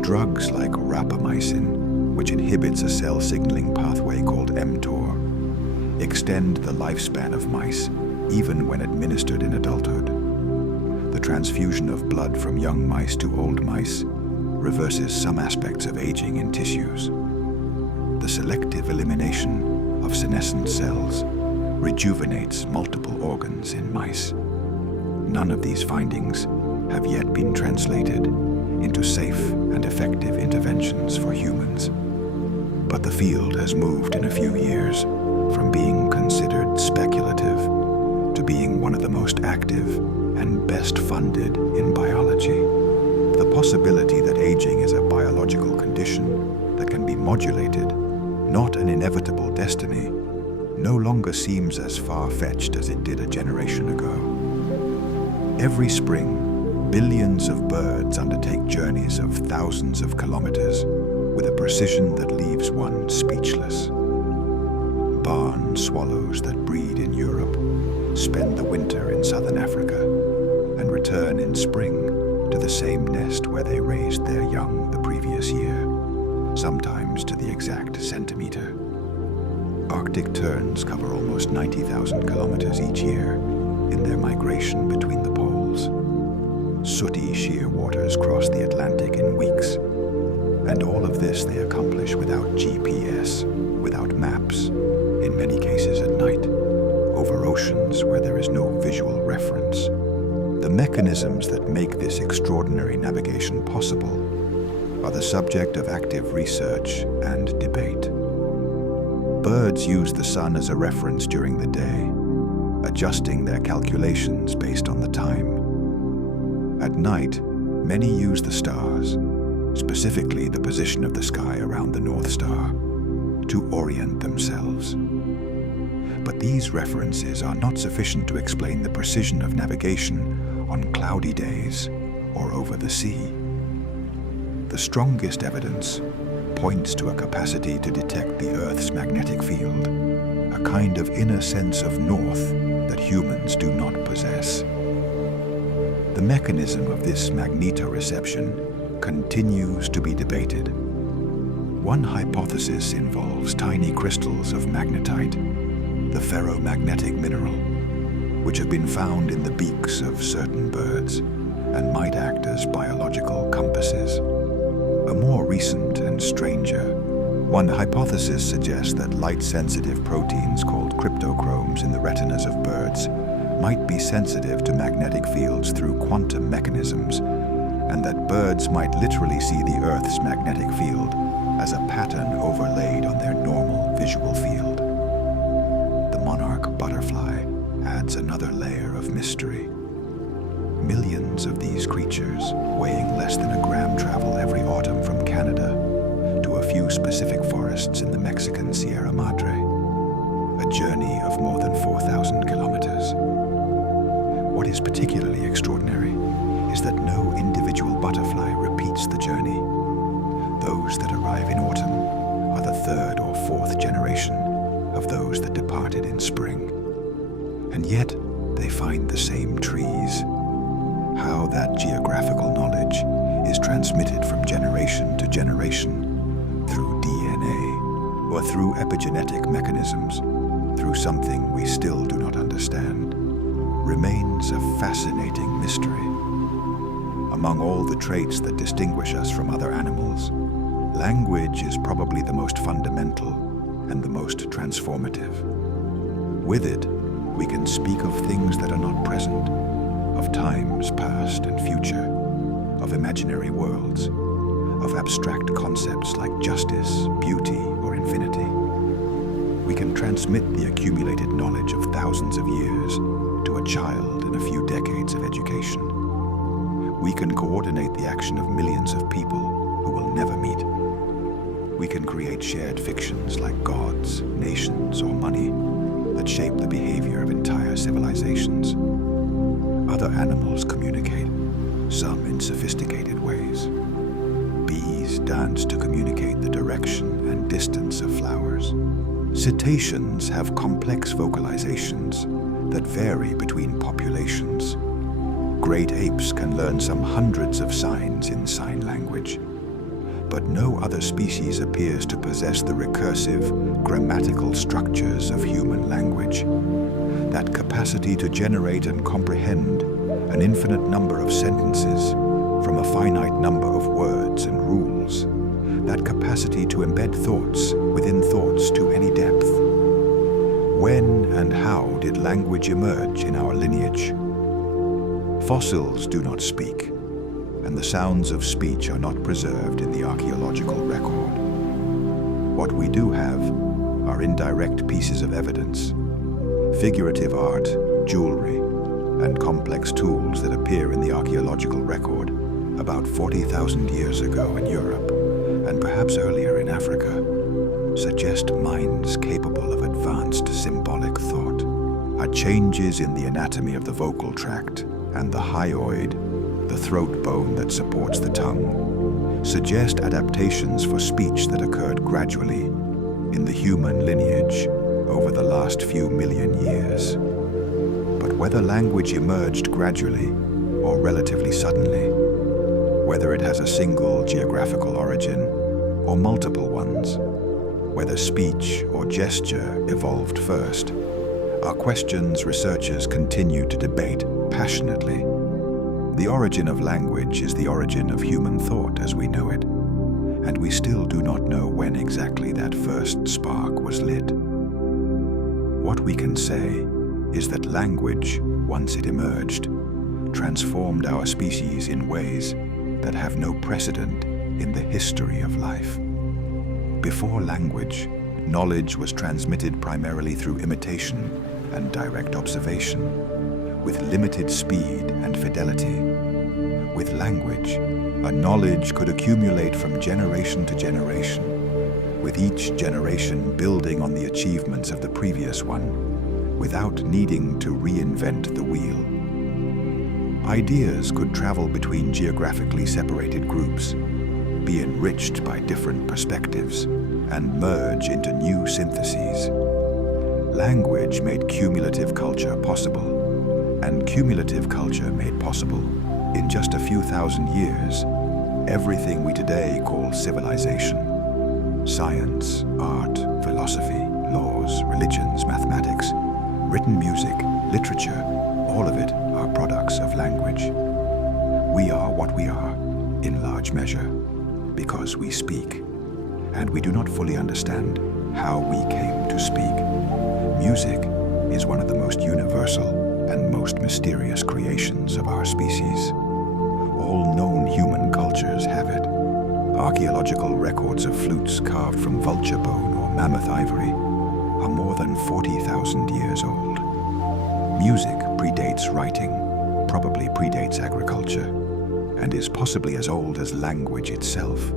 Drugs like rapamycin, which inhibits a cell signaling pathway called mTOR, extend the lifespan of mice even when administered in adulthood. The transfusion of blood from young mice to old mice reverses some aspects of aging in tissues. The selective elimination of senescent cells rejuvenates multiple organs in mice. None of these findings have yet been translated into safe and effective interventions for humans. But the field has moved in a few years from being considered speculative to being one of the most active and best funded in biology. The possibility that aging is a biological condition that can be modulated, not an inevitable destiny, no longer seems as far-fetched as it did a generation ago. Every spring, billions of birds undertake journeys of thousands of kilometers with a precision that leaves one speechless. Barn swallows that breed in Europe spend the winter in southern Africa and return in spring to the same nest where they raised their young the previous year, sometimes to the exact centimeter. Arctic terns cover almost 90,000 kilometers each year in their migration between the poles. Sooty shearwaters cross the Atlantic in weeks, and all of this they accomplish without GPS, without maps, in many cases at night, over oceans where there is no visual reference. The mechanisms that make this extraordinary navigation possible are the subject of active research and debate. Birds use the sun as a reference during the day, adjusting their calculations based on the time. At night, many use the stars, specifically the position of the sky around the North Star, to orient themselves. But these references are not sufficient to explain the precision of navigation on cloudy days or over the sea. The strongest evidence points to a capacity to detect the Earth's magnetic field, a kind of inner sense of north that humans do not possess. The mechanism of this magnetoreception continues to be debated. One hypothesis involves tiny crystals of magnetite, the ferromagnetic mineral, which have been found in the beaks of certain birds and might act as biological compasses. A more recent and stranger one hypothesis suggests that light-sensitive proteins called cryptochromes in the retinas of birds might be sensitive to magnetic fields through quantum mechanisms, and that birds might literally see the Earth's magnetic field as a pattern overlaid on their normal visual field. The monarch butterfly adds another layer of mystery. Millions of these creatures, weighing less than a gram, travel every autumn from Canada to a few specific forests in the Mexican Sierra Madre, a journey of more than 4,000 kilometers. What is particularly extraordinary is that no individual butterfly repeats the journey. Those that arrive in autumn are the third or fourth generation of those that departed in spring. And yet they find the same trees. How that geographical knowledge is transmitted from generation to generation through DNA or through epigenetic mechanisms, through something we still do not understand, remains a fascinating mystery. Among all the traits that distinguish us from other animals, language is probably the most fundamental and the most transformative. With it, we can speak of things that are not present, of times past and future, of imaginary worlds, of abstract concepts like justice, beauty, or infinity. We can transmit the accumulated knowledge of thousands of years to a child in a few decades of education. We can coordinate the action of millions of people who will never meet. We can create shared fictions like gods, nations, or money that shape the behavior of entire civilizations. Other animals communicate, some in sophisticated ways. Bees dance to communicate the direction and distance of flowers. Cetaceans have complex vocalizations that vary between populations. Great apes can learn some hundreds of signs in sign language. But no other species appears to possess the recursive, grammatical structures of human language. That capacity to generate and comprehend an infinite number of sentences from a finite number of words and rules. That capacity to embed thoughts within thoughts to any depth. When and how did language emerge in our lineage? Fossils do not speak, and the sounds of speech are not preserved in the archaeological record. What we do have are indirect pieces of evidence, figurative art, jewelry, and complex tools that appear in the archaeological record about 40,000 years ago in Europe, and perhaps earlier in Africa, suggest minds capable of advanced symbolic thought. Our changes in the anatomy of the vocal tract and the hyoid, the throat bone that supports the tongue, suggest adaptations for speech that occurred gradually in the human lineage over the last few million years. But whether language emerged gradually or relatively suddenly, whether it has a single geographical origin or multiple ones, whether speech or gesture evolved first, are questions researchers continue to debate passionately. The origin of language is the origin of human thought as we know it, and we still do not know when exactly that first spark was lit. What we can say is that language, once it emerged, transformed our species in ways that have no precedent in the history of life. Before language, knowledge was transmitted primarily through imitation and direct observation, with limited speed and fidelity. With language, A knowledge could accumulate from generation to generation, with each generation building on the achievements of the previous one, without needing to reinvent the wheel. Ideas could travel between geographically separated groups, be enriched by different perspectives, and merge into new syntheses. Language made cumulative culture possible, and cumulative culture made possible, in just a few thousand years, everything we today call civilization. Science, art, philosophy, laws, religions, mathematics, written music, literature, all of it are products of language. We are what we are, in large measure, because we speak, and we do not fully understand how we came to speak. Music is one of the most universal and most mysterious creations of our species. All known human cultures have it. Archaeological records of flutes carved from vulture bone or mammoth ivory are more than 40,000 years old. Music predates writing, probably predates agriculture, and is possibly as old as language itself.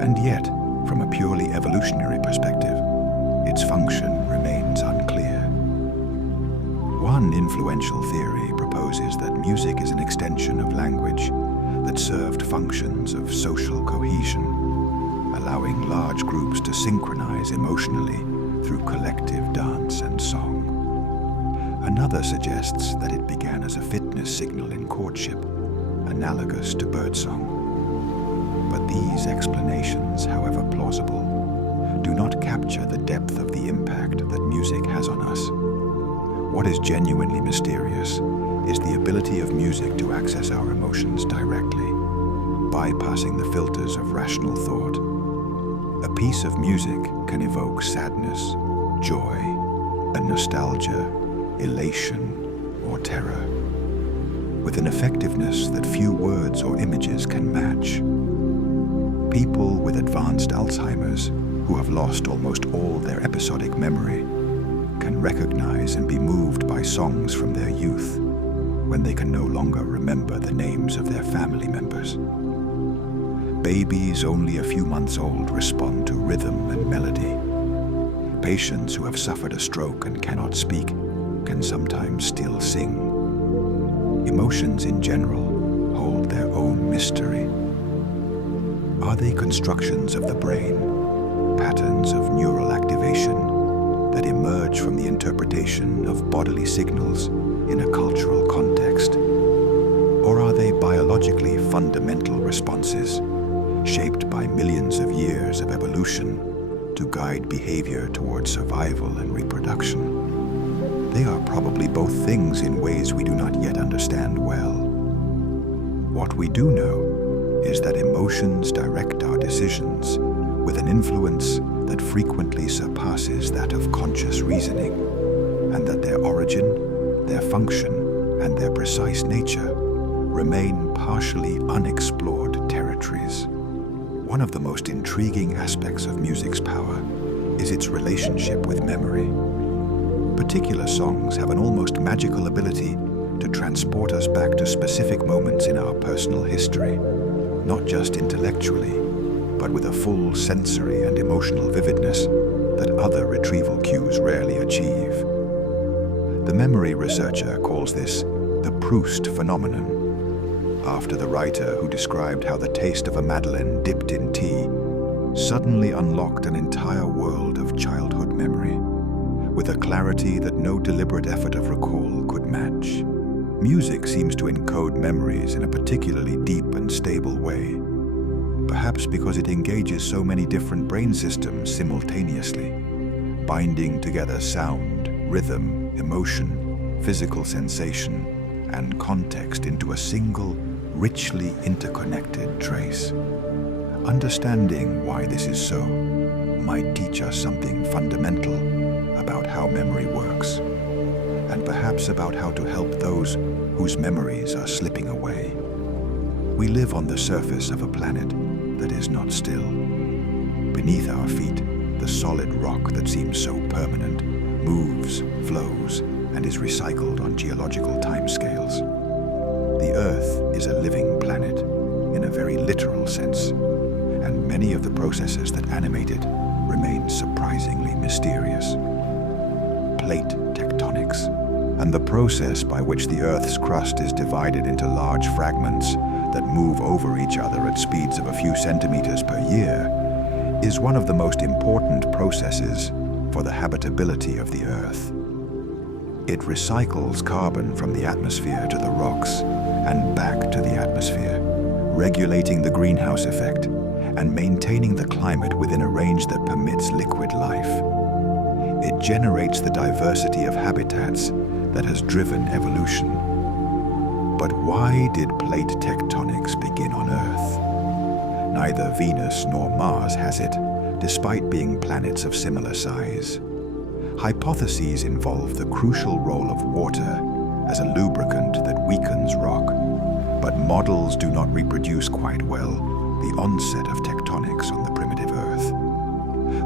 And yet, from a purely evolutionary perspective, its function remains unclear. One influential theory proposes that music is an extension of language that served functions of social cohesion, allowing large groups to synchronize emotionally through collective dance and song. Another suggests that it began as a fitness signal in courtship, analogous to birdsong. But these explanations, however plausible, do not capture the depth of the impact that music has on us. What is genuinely mysterious is the ability of music to access our emotions directly, bypassing the filters of rational thought. A piece of music can evoke sadness, joy, a nostalgia, elation, or terror, with an effectiveness that few words or images can match. People with advanced Alzheimer's, who have lost almost all their episodic memory, can recognize and be moved by songs from their youth when they can no longer remember the names of their family members. Babies only a few months old respond to rhythm and melody. Patients who have suffered a stroke and cannot speak can sometimes still sing. Emotions in general hold their own mystery. Are they constructions of the brain, patterns of neural activation that emerge from the interpretation of bodily signals in a cultural context? Or are they biologically fundamental responses, shaped by millions of years of evolution to guide behavior towards survival and reproduction? They are probably both things in ways we do not yet understand well. What we do know is that emotions direct our decisions with an influence that frequently surpasses that of conscious reasoning, and that their origin, their function, and their precise nature remain partially unexplored territories. One of the most intriguing aspects of music's power is its relationship with memory. Particular songs have an almost magical ability to transport us back to specific moments in our personal history, not just intellectually, but with a full sensory and emotional vividness that other retrieval cues rarely achieve. The memory researcher calls this the Proust phenomenon, after the writer who described how the taste of a madeleine dipped in tea suddenly unlocked an entire world of childhood memory, with a clarity that no deliberate effort of recall could match. Music seems to encode memories in a particularly deep and stable way, perhaps because it engages so many different brain systems simultaneously, binding together sound, rhythm, emotion, physical sensation, and context into a single, richly interconnected trace. Understanding why this is so might teach us something fundamental about how memory works, and perhaps about how to help those whose memories are slipping away. We live on the surface of a planet that is not still. Beneath our feet, the solid rock that seems so permanent moves, flows, and is recycled on geological timescales. The Earth is a living planet, in a very literal sense, and many of the processes that animate it remain surprisingly mysterious. Plate tectonics, and the process by which the Earth's crust is divided into large fragments that move over each other at speeds of a few centimeters per year, is one of the most important processes for the habitability of the Earth. It recycles carbon from the atmosphere to the rocks and back to the atmosphere, regulating the greenhouse effect and maintaining the climate within a range that permits liquid life. It generates the diversity of habitats that has driven evolution. But why did plate tectonics begin on Earth? Neither Venus nor Mars has it, despite being planets of similar size. Hypotheses involve the crucial role of water as a lubricant that weakens rock, but models do not reproduce quite well the onset of tectonics on the primitive Earth.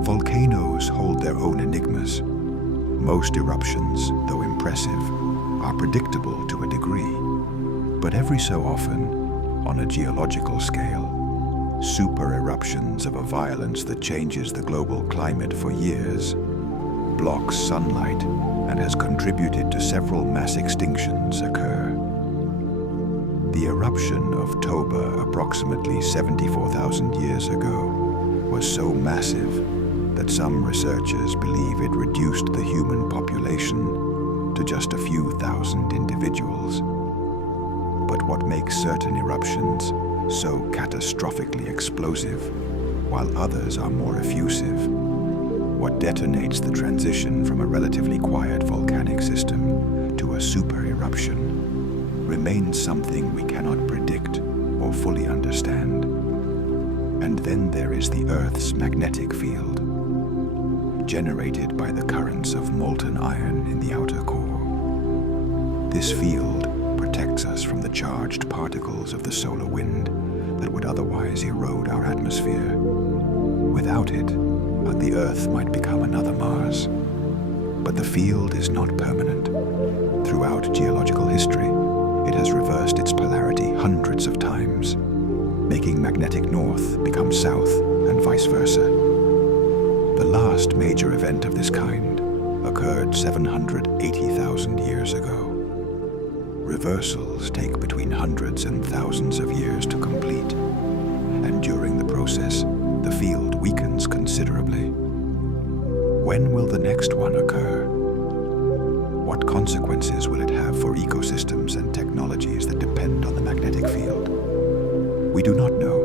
Volcanoes hold their own enigmas. Most eruptions, though impressive, are predictable to a degree. But every so often, on a geological scale, super eruptions of a violence that changes the global climate for years, blocks sunlight, and has contributed to several mass extinctions occur. The eruption of Toba approximately 74,000 years ago was so massive that some researchers believe it reduced the human population to just a few thousand individuals. But what makes certain eruptions so catastrophically explosive, while others are more effusive? What detonates the transition from a relatively quiet volcanic system to a super eruption remains something we cannot predict or fully understand. And then there is the Earth's magnetic field, generated by the currents of molten iron in the outer core. This field protects us from the charged particles of the solar wind that would otherwise erode our atmosphere. Without it, the Earth might become another Mars. But the field is not permanent. Throughout geological history, it has reversed its polarity hundreds of times, making magnetic north become south and vice versa. The last major event of this kind occurred 780,000 years ago. Reversals take between hundreds and thousands of years to complete, and during the process, the field weakens considerably. When will the next one occur? What consequences will it have for ecosystems and technologies that depend on the magnetic field? We do not know.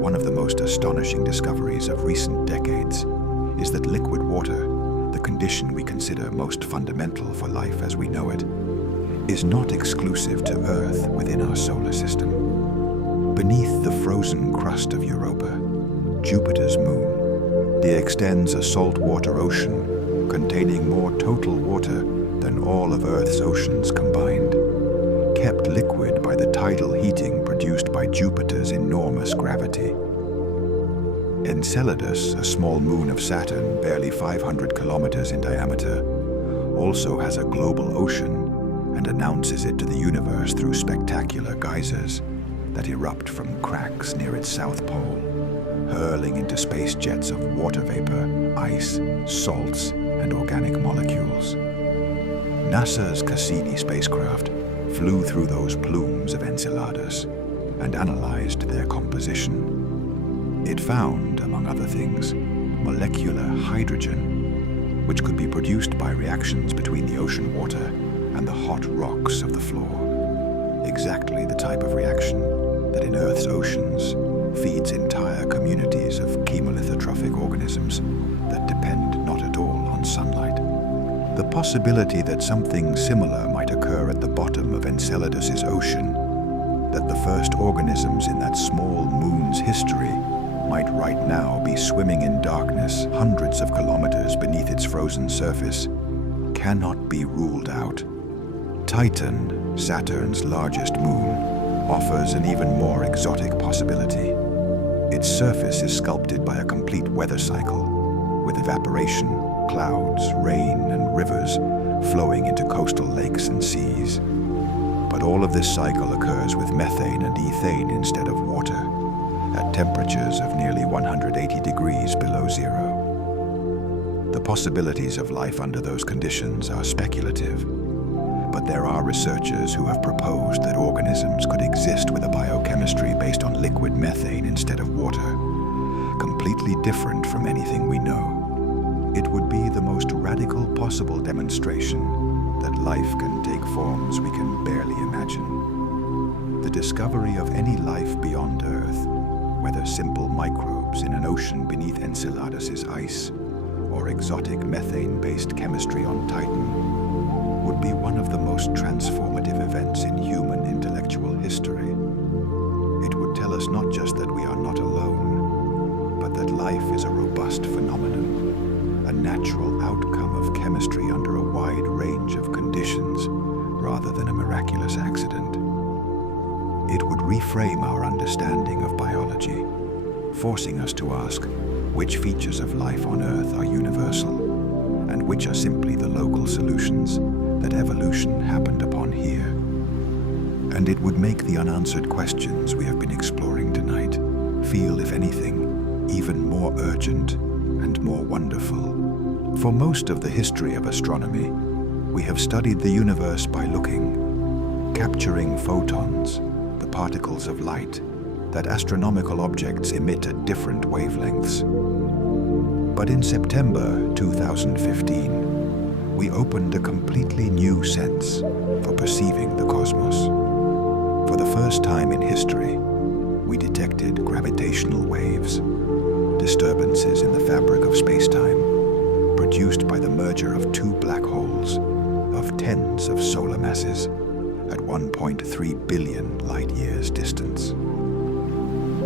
One of the most astonishing discoveries of recent decades is that liquid water, the condition we consider most fundamental for life as we know it, is not exclusive to Earth within our solar system. Beneath the frozen crust of Europa, Jupiter's moon, there extends a saltwater ocean containing more total water than all of Earth's oceans combined, kept liquid by the tidal heating produced by Jupiter's enormous gravity. Enceladus, a small moon of Saturn barely 500 kilometers in diameter, also has a global ocean and announces it to the universe through spectacular geysers that erupt from cracks near its south pole, hurling into space jets of water vapor, ice, salts, and organic molecules. NASA's Cassini spacecraft flew through those plumes of Enceladus and analyzed their composition. It found, among other things, molecular hydrogen, which could be produced by reactions between the ocean water and the hot rocks of the floor. Exactly the type of reaction that in Earth's oceans feeds entire communities of chemolithotrophic organisms that depend not at all on sunlight. The possibility that something similar might occur at the bottom of Enceladus's ocean, that the first organisms in that small moon's history might right now be swimming in darkness hundreds of kilometers beneath its frozen surface, cannot be ruled out. Titan, Saturn's largest moon, offers an even more exotic possibility. Its surface is sculpted by a complete weather cycle, with evaporation, clouds, rain, and rivers flowing into coastal lakes and seas. But all of this cycle occurs with methane and ethane instead of water, at temperatures of nearly 180 degrees below zero. The possibilities of life under those conditions are speculative, but there are researchers who have proposed that organisms could exist with a biochemistry based on liquid methane instead of water, completely different from anything we know. It would be the most radical possible demonstration that life can take forms we can barely imagine. The discovery of any life beyond Earth, whether simple microbes in an ocean beneath Enceladus's ice or exotic methane-based chemistry on Titan, would be one of the most transformative events in human intellectual history. It would tell us not just that we are not alone, but that life is a robust phenomenon, a natural outcome of chemistry under a wide range of conditions, rather than a miraculous accident. It would reframe our understanding of biology, forcing us to ask which features of life on Earth are universal, and which are simply the local solutions that evolution happened upon here. And it would make the unanswered questions we have been exploring tonight feel, if anything, even more urgent and more wonderful. For most of the history of astronomy, we have studied the universe by looking, capturing photons, the particles of light that astronomical objects emit at different wavelengths. But in September 2015, we opened a completely new sense for perceiving the cosmos. For the first time in history, we detected gravitational waves, disturbances in the fabric of space-time, produced by the merger of two black holes of tens of solar masses at 1.3 billion light-years distance.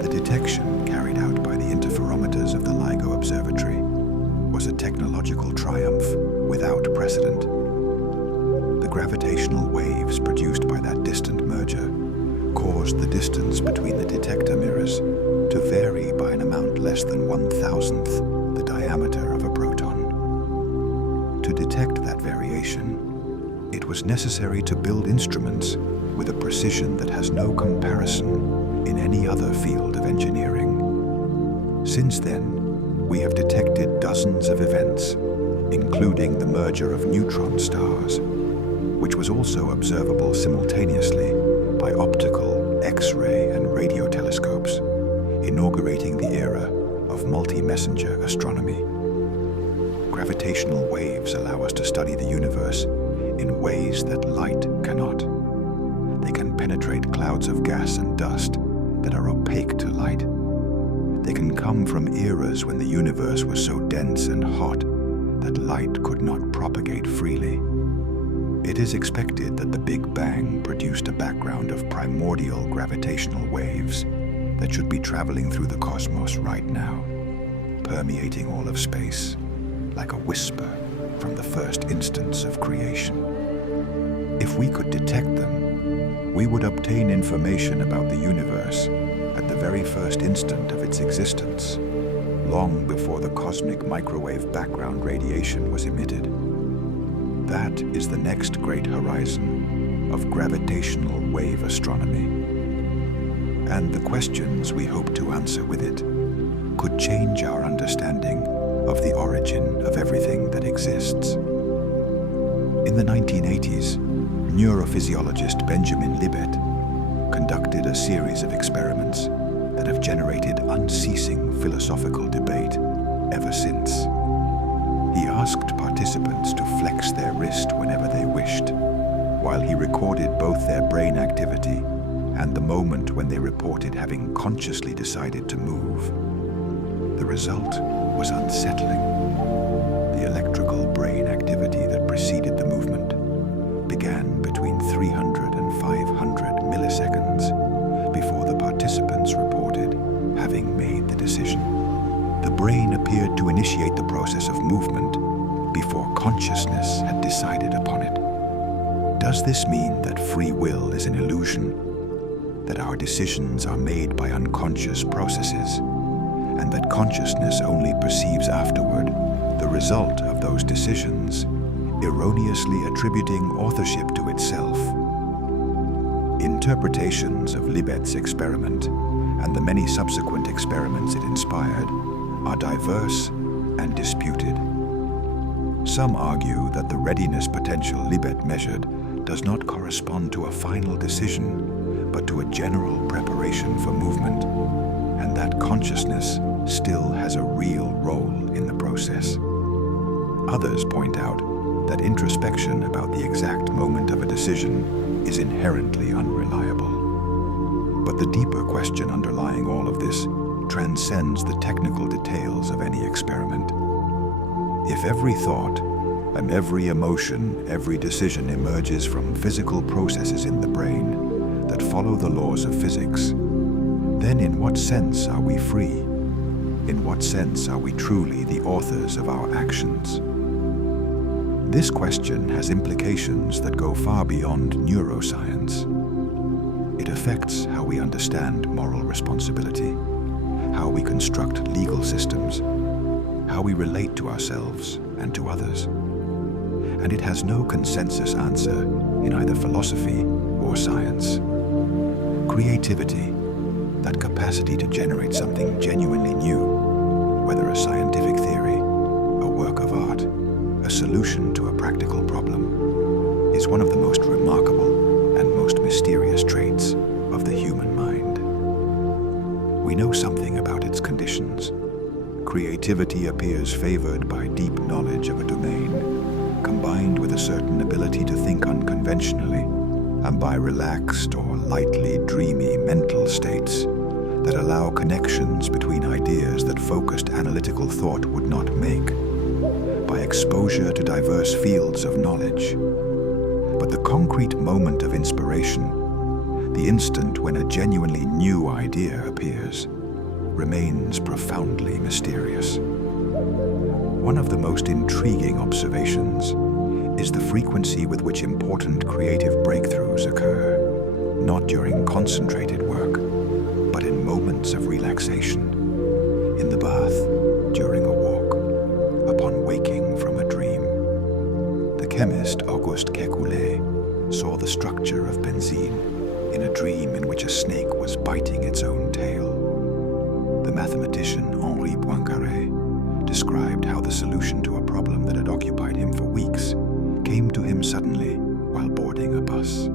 The detection carried out by the interferometers of the LIGO Observatory was a technological triumph without precedent. The gravitational waves produced by that distant merger caused the distance between the detector mirrors to vary by an amount less than 1,000th the diameter of a proton. To detect that variation, it was necessary to build instruments with a precision that has no comparison in any other field of engineering. Since then, we have detected dozens of events, including the merger of neutron stars, which was also observable simultaneously by optical, X-ray, and radio telescopes, inaugurating the era of multi-messenger astronomy. Gravitational waves allow us to study the universe in ways that light cannot. They can penetrate clouds of gas and dust that are opaque to light. They can come from eras when the universe was so dense and hot that light could not propagate freely. It is expected that the Big Bang produced a background of primordial gravitational waves that should be traveling through the cosmos right now, permeating all of space like a whisper from the first instance of creation. If we could detect them, we would obtain information about the universe at the very first instant of its existence, long before the cosmic microwave background radiation was emitted. That is the next great horizon of gravitational wave astronomy. And the questions we hope to answer with it could change our understanding of the origin of everything that exists. In the 1980s, neurophysiologist Benjamin Libet conducted a series of experiments that have generated unceasing philosophical debate ever since. He asked participants to flex their wrist whenever they wished, while he recorded both their brain activity and the moment when they reported having consciously decided to move. The result was unsettling. The electrical brain activity that preceded the movement began between 300 and 500 milliseconds before the participants reported having made the decision. The brain appeared to initiate the process of movement before consciousness had decided upon it. Does this mean that free will is an illusion? That our decisions are made by unconscious processes, and that consciousness only perceives afterward the result of those decisions, erroneously attributing authorship to itself? Interpretations of Libet's experiment and the many subsequent experiments it inspired are diverse and disputed. Some argue that the readiness potential Libet measured does not correspond to a final decision, but to a general preparation for movement, and that consciousness still has a real role in the process. Others point out that introspection about the exact moment of a decision is inherently unreliable. But the deeper question underlying all of this transcends the technical details of any experiment. If every thought and every emotion, every decision emerges from physical processes in the brain that follow the laws of physics, then in what sense are we free? In what sense are we truly the authors of our actions? This question has implications that go far beyond neuroscience. It affects how we understand moral responsibility, how we construct legal systems, how we relate to ourselves and to others. And it has no consensus answer in either philosophy or science. Creativity, that capacity to generate something genuinely new, whether a scientific theory, a work of art, a solution to a practical problem, is one of the most remarkable and most mysterious traits of the human mind. We know something about its conditions. Creativity appears favored by deep knowledge of a domain, combined with a certain ability to think unconventionally, and by relaxed or lightly dreamy mental states that allow connections between ideas that focused analytical thought would not make, by exposure to diverse fields of knowledge. But the concrete moment of inspiration, the instant when a genuinely new idea appears, remains profoundly mysterious. One of the most intriguing observations is the frequency with which important creative breakthroughs occur, not during concentrated work, but in moments of relaxation, in the bath, during a walk, upon waking from a dream. The chemist Auguste Kekulé saw the structure of benzene in a dream in which a snake was biting its own tail. The mathematician Henri Poincaré described how the solution to a problem that had occupied him for weeks came to him suddenly while boarding a bus.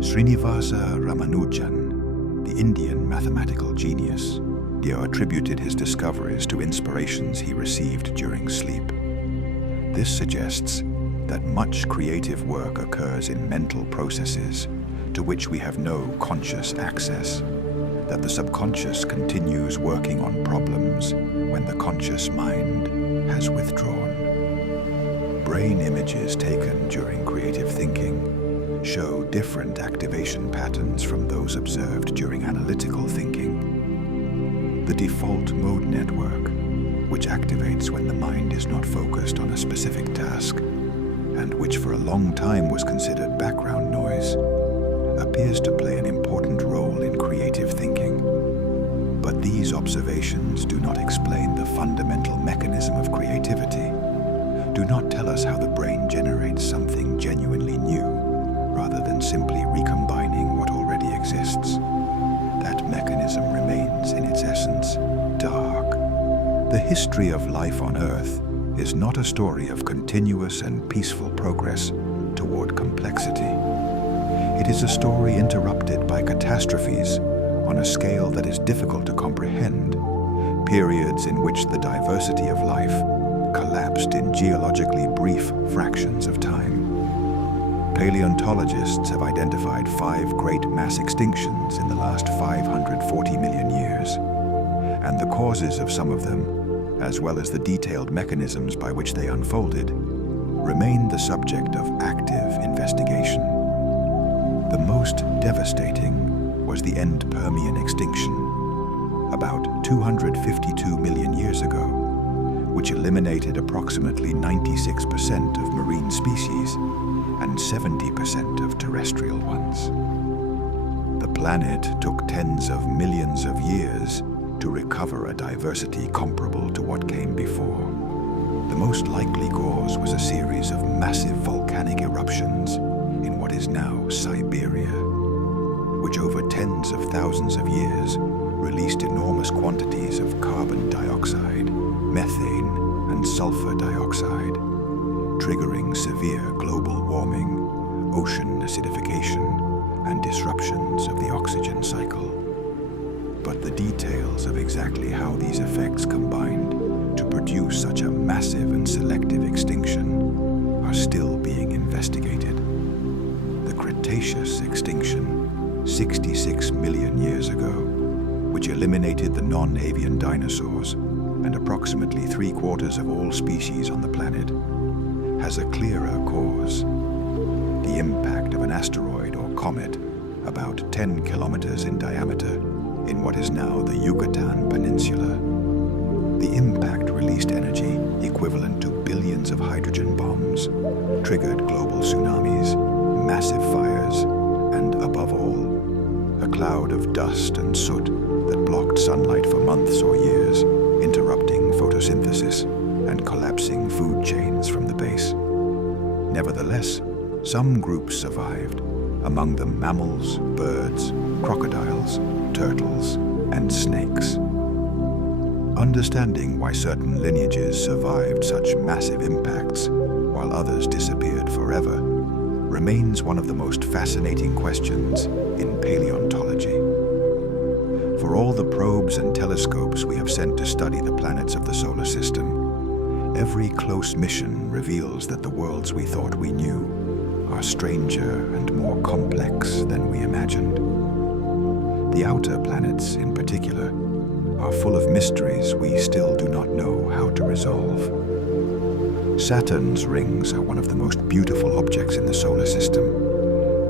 Srinivasa Ramanujan, the Indian mathematical genius, attributed his discoveries to inspirations he received during sleep. This suggests that much creative work occurs in mental processes to which we have no conscious access, that the subconscious continues working on problems when the conscious mind has withdrawn. Brain images taken during creative thinking show different activation patterns from those observed during analytical thinking. The default mode network, which activates when the mind is not focused on a specific task, and which for a long time was considered background noise, appears to play an important role in creative thinking. But these observations do not explain the fundamental mechanism of creativity, do not tell us how the brain generates something genuinely new, rather than simply recombining what already exists. That mechanism remains, in its essence, dark. The history of life on Earth is not a story of continuous and peaceful progress toward complexity. It is a story interrupted by catastrophes on a scale that is difficult to comprehend, periods in which the diversity of life collapsed in geologically brief fractions of time. Paleontologists have identified 5 great mass extinctions in the last 540 million years, and the causes of some of them, as well as the detailed mechanisms by which they unfolded, remain the subject of active investigation. The most devastating was the end Permian extinction, about 252 million years ago, which eliminated approximately 96% of marine species and 70% of terrestrial ones. The planet took tens of millions of years to recover a diversity comparable to what came before. The most likely cause was a series of massive volcanic eruptions in what is now Siberia. thousands of years, released enormous quantities of carbon dioxide, methane, and sulfur dioxide, triggering severe global warming, ocean acidification, and disruptions of the oxygen cycle. But the details of exactly how these effects combined to produce such a massive and selective extinction are still being investigated. The Cretaceous extinction, 66 million years ago, which eliminated the non-avian dinosaurs and approximately 3/4 of all species on the planet, has a clearer cause: the impact of an asteroid or comet about 10 kilometers in diameter in what is now the Yucatan Peninsula. The impact released energy equivalent to billions of hydrogen bombs, triggered global tsunamis, massive fires, and above all, a cloud of dust and soot that blocked sunlight for months or years, interrupting photosynthesis and collapsing food chains from the base. Nevertheless, some groups survived, among them mammals, birds, crocodiles, turtles, and snakes. Understanding why certain lineages survived such massive impacts while others disappeared forever remains one of the most fascinating questions in paleontology. For all the probes and telescopes we have sent to study the planets of the solar system, every close mission reveals that the worlds we thought we knew are stranger and more complex than we imagined. The outer planets, in particular, are full of mysteries we still do not know how to resolve. Saturn's rings are one of the most beautiful objects in the solar system,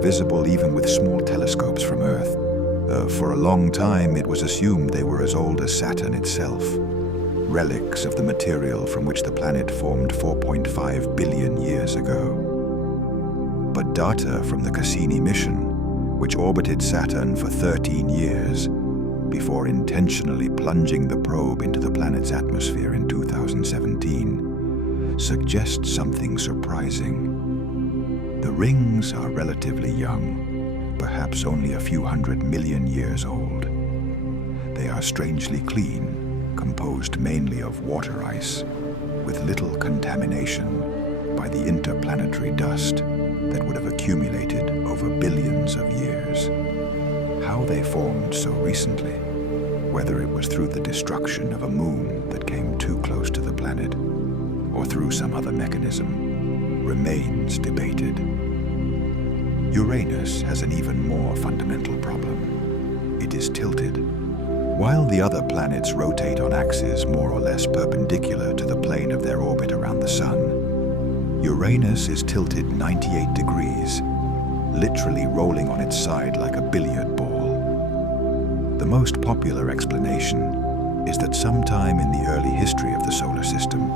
visible even with small telescopes from Earth. For a long time, it was assumed they were as old as Saturn itself, relics of the material from which the planet formed 4.5 billion years ago. But data from the Cassini mission, which orbited Saturn for 13 years, before intentionally plunging the probe into the planet's atmosphere in 2017, suggests something surprising. The rings are relatively young, perhaps only a few 100 million years old. They are strangely clean, composed mainly of water ice, with little contamination by the interplanetary dust that would have accumulated over billions of years. How they formed so recently, whether it was through the destruction of a moon that came too close to the planet, or through some other mechanism, remains debated. Uranus has an even more fundamental problem. It is tilted. While the other planets rotate on axes more or less perpendicular to the plane of their orbit around the Sun, Uranus is tilted 98 degrees, literally rolling on its side like a billiard ball. The most popular explanation is that sometime in the early history of the solar system,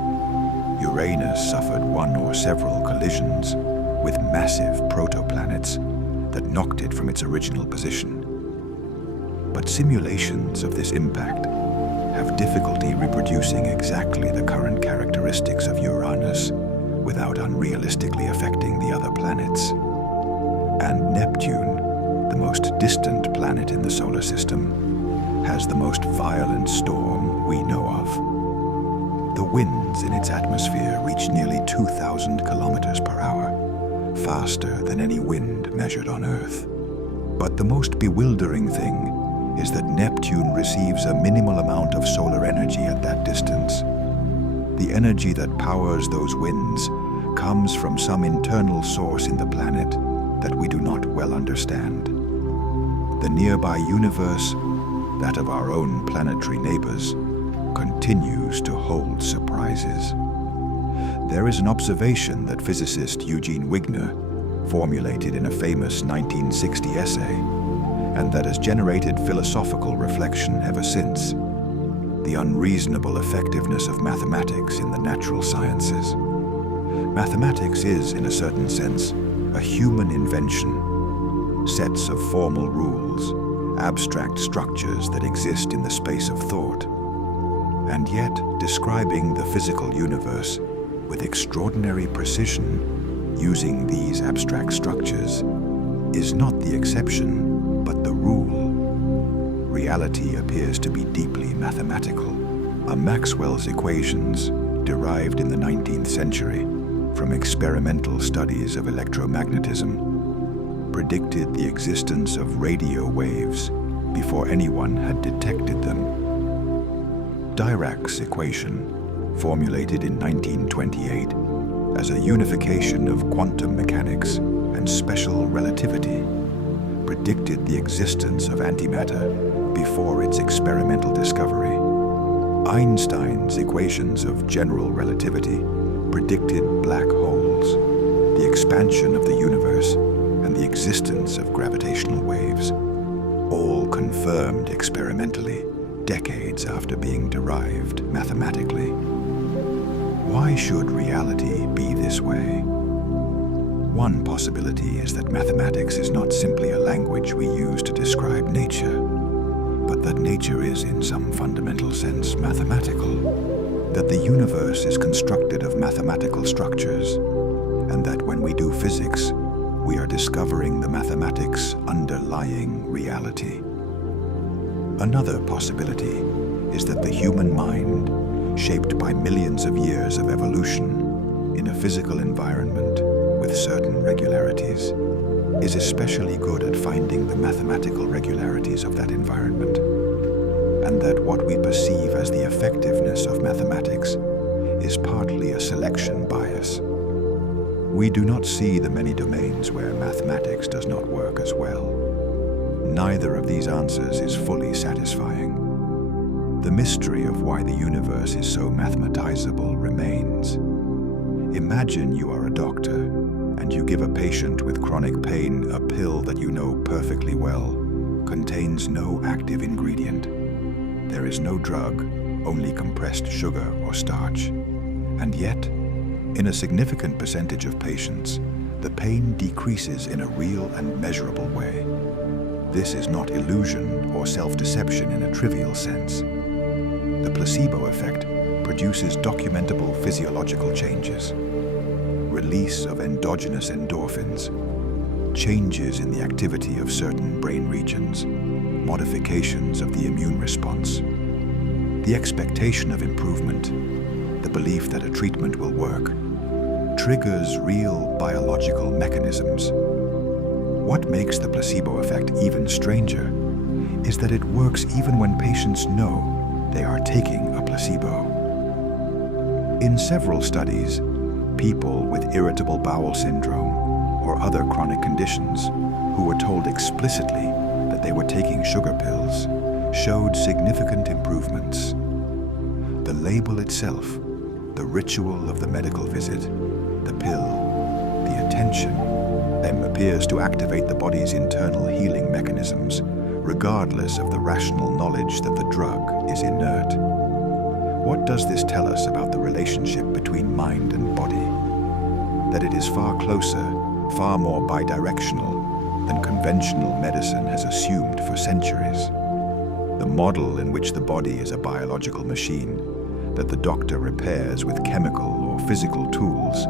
Uranus suffered one or several collisions with massive protoplanets that knocked it from its original position. But simulations of this impact have difficulty reproducing exactly the current characteristics of Uranus without unrealistically affecting the other planets. And Neptune, the most distant planet in the solar system, has the most violent storm we know of. The winds in its atmosphere reach nearly 2,000 kilometers per hour, faster than any wind measured on Earth. But the most bewildering thing is that Neptune receives a minimal amount of solar energy at that distance. The energy that powers those winds comes from some internal source in the planet that we do not well understand. The nearby universe, that of our own planetary neighbors, continues to hold surprises. There is an observation that physicist Eugene Wigner formulated in a famous 1960 essay, and that has generated philosophical reflection ever since: the unreasonable effectiveness of mathematics in the natural sciences. Mathematics is, in a certain sense, a human invention. Sets of formal rules, abstract structures that exist in the space of thought. And yet, describing the physical universe with extraordinary precision using these abstract structures is not the exception, but the rule. reality appears to be deeply mathematical. Maxwell's equations, derived in the 19th century from experimental studies of electromagnetism, predicted the existence of radio waves before anyone had detected them. Dirac's equation, formulated in 1928 as a unification of quantum mechanics and special relativity, predicted the existence of antimatter before its experimental discovery. Einstein's equations of general relativity predicted black holes, the expansion of the universe, and the existence of gravitational waves, all confirmed experimentally decades after being derived mathematically. Why should reality be this way? One possibility is that mathematics is not simply a language we use to describe nature, but that nature is, in some fundamental sense, mathematical, that the universe is constructed of mathematical structures, and that when we do physics, we are discovering the mathematics underlying reality. Another possibility is that the human mind, shaped by millions of years of evolution in a physical environment with certain regularities, is especially good at finding the mathematical regularities of that environment, and that what we perceive as the effectiveness of mathematics is partly a selection bias. We do not see the many domains where mathematics does not work as well. Neither of these answers is fully satisfying. The mystery of why the universe is so mathematizable remains. Imagine you are a doctor, and you give a patient with chronic pain a pill that you know perfectly well contains no active ingredient. There is no drug, only compressed sugar or starch. And yet, in a significant percentage of patients, the pain decreases in a real and measurable way. This is not illusion or self-deception in a trivial sense. The placebo effect produces documentable physiological changes. Release of endogenous endorphins, changes in the activity of certain brain regions, modifications of the immune response. The expectation of improvement, the belief that a treatment will work, triggers real biological mechanisms. What makes the placebo effect even stranger is that it works even when patients know they are taking a placebo. In several studies, people with irritable bowel syndrome or other chronic conditions who were told explicitly that they were taking sugar pills showed significant improvements. The label itself, the ritual of the medical visit, the pill, the attention, then appears to activate the body's internal healing mechanisms, regardless of the rational knowledge that the drug is inert. What does this tell us about the relationship between mind and body? That it is far closer, far more bidirectional than conventional medicine has assumed for centuries. The model in which the body is a biological machine that the doctor repairs with chemical or physical tools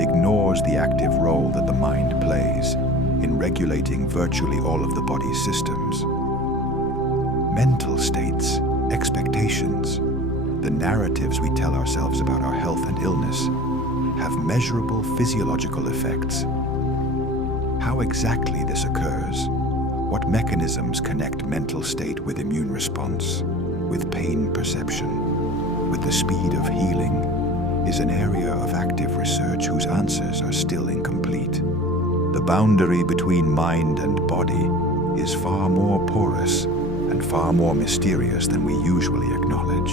ignores the active role that the mind plays in regulating virtually all of the body's systems. Mental states, expectations, the narratives we tell ourselves about our health and illness have measurable physiological effects. How exactly this occurs, what mechanisms connect mental state with immune response, with pain perception, with the speed of healing, is an area of active research whose answers are still incomplete. The boundary between mind and body is far more porous and far more mysterious than we usually acknowledge.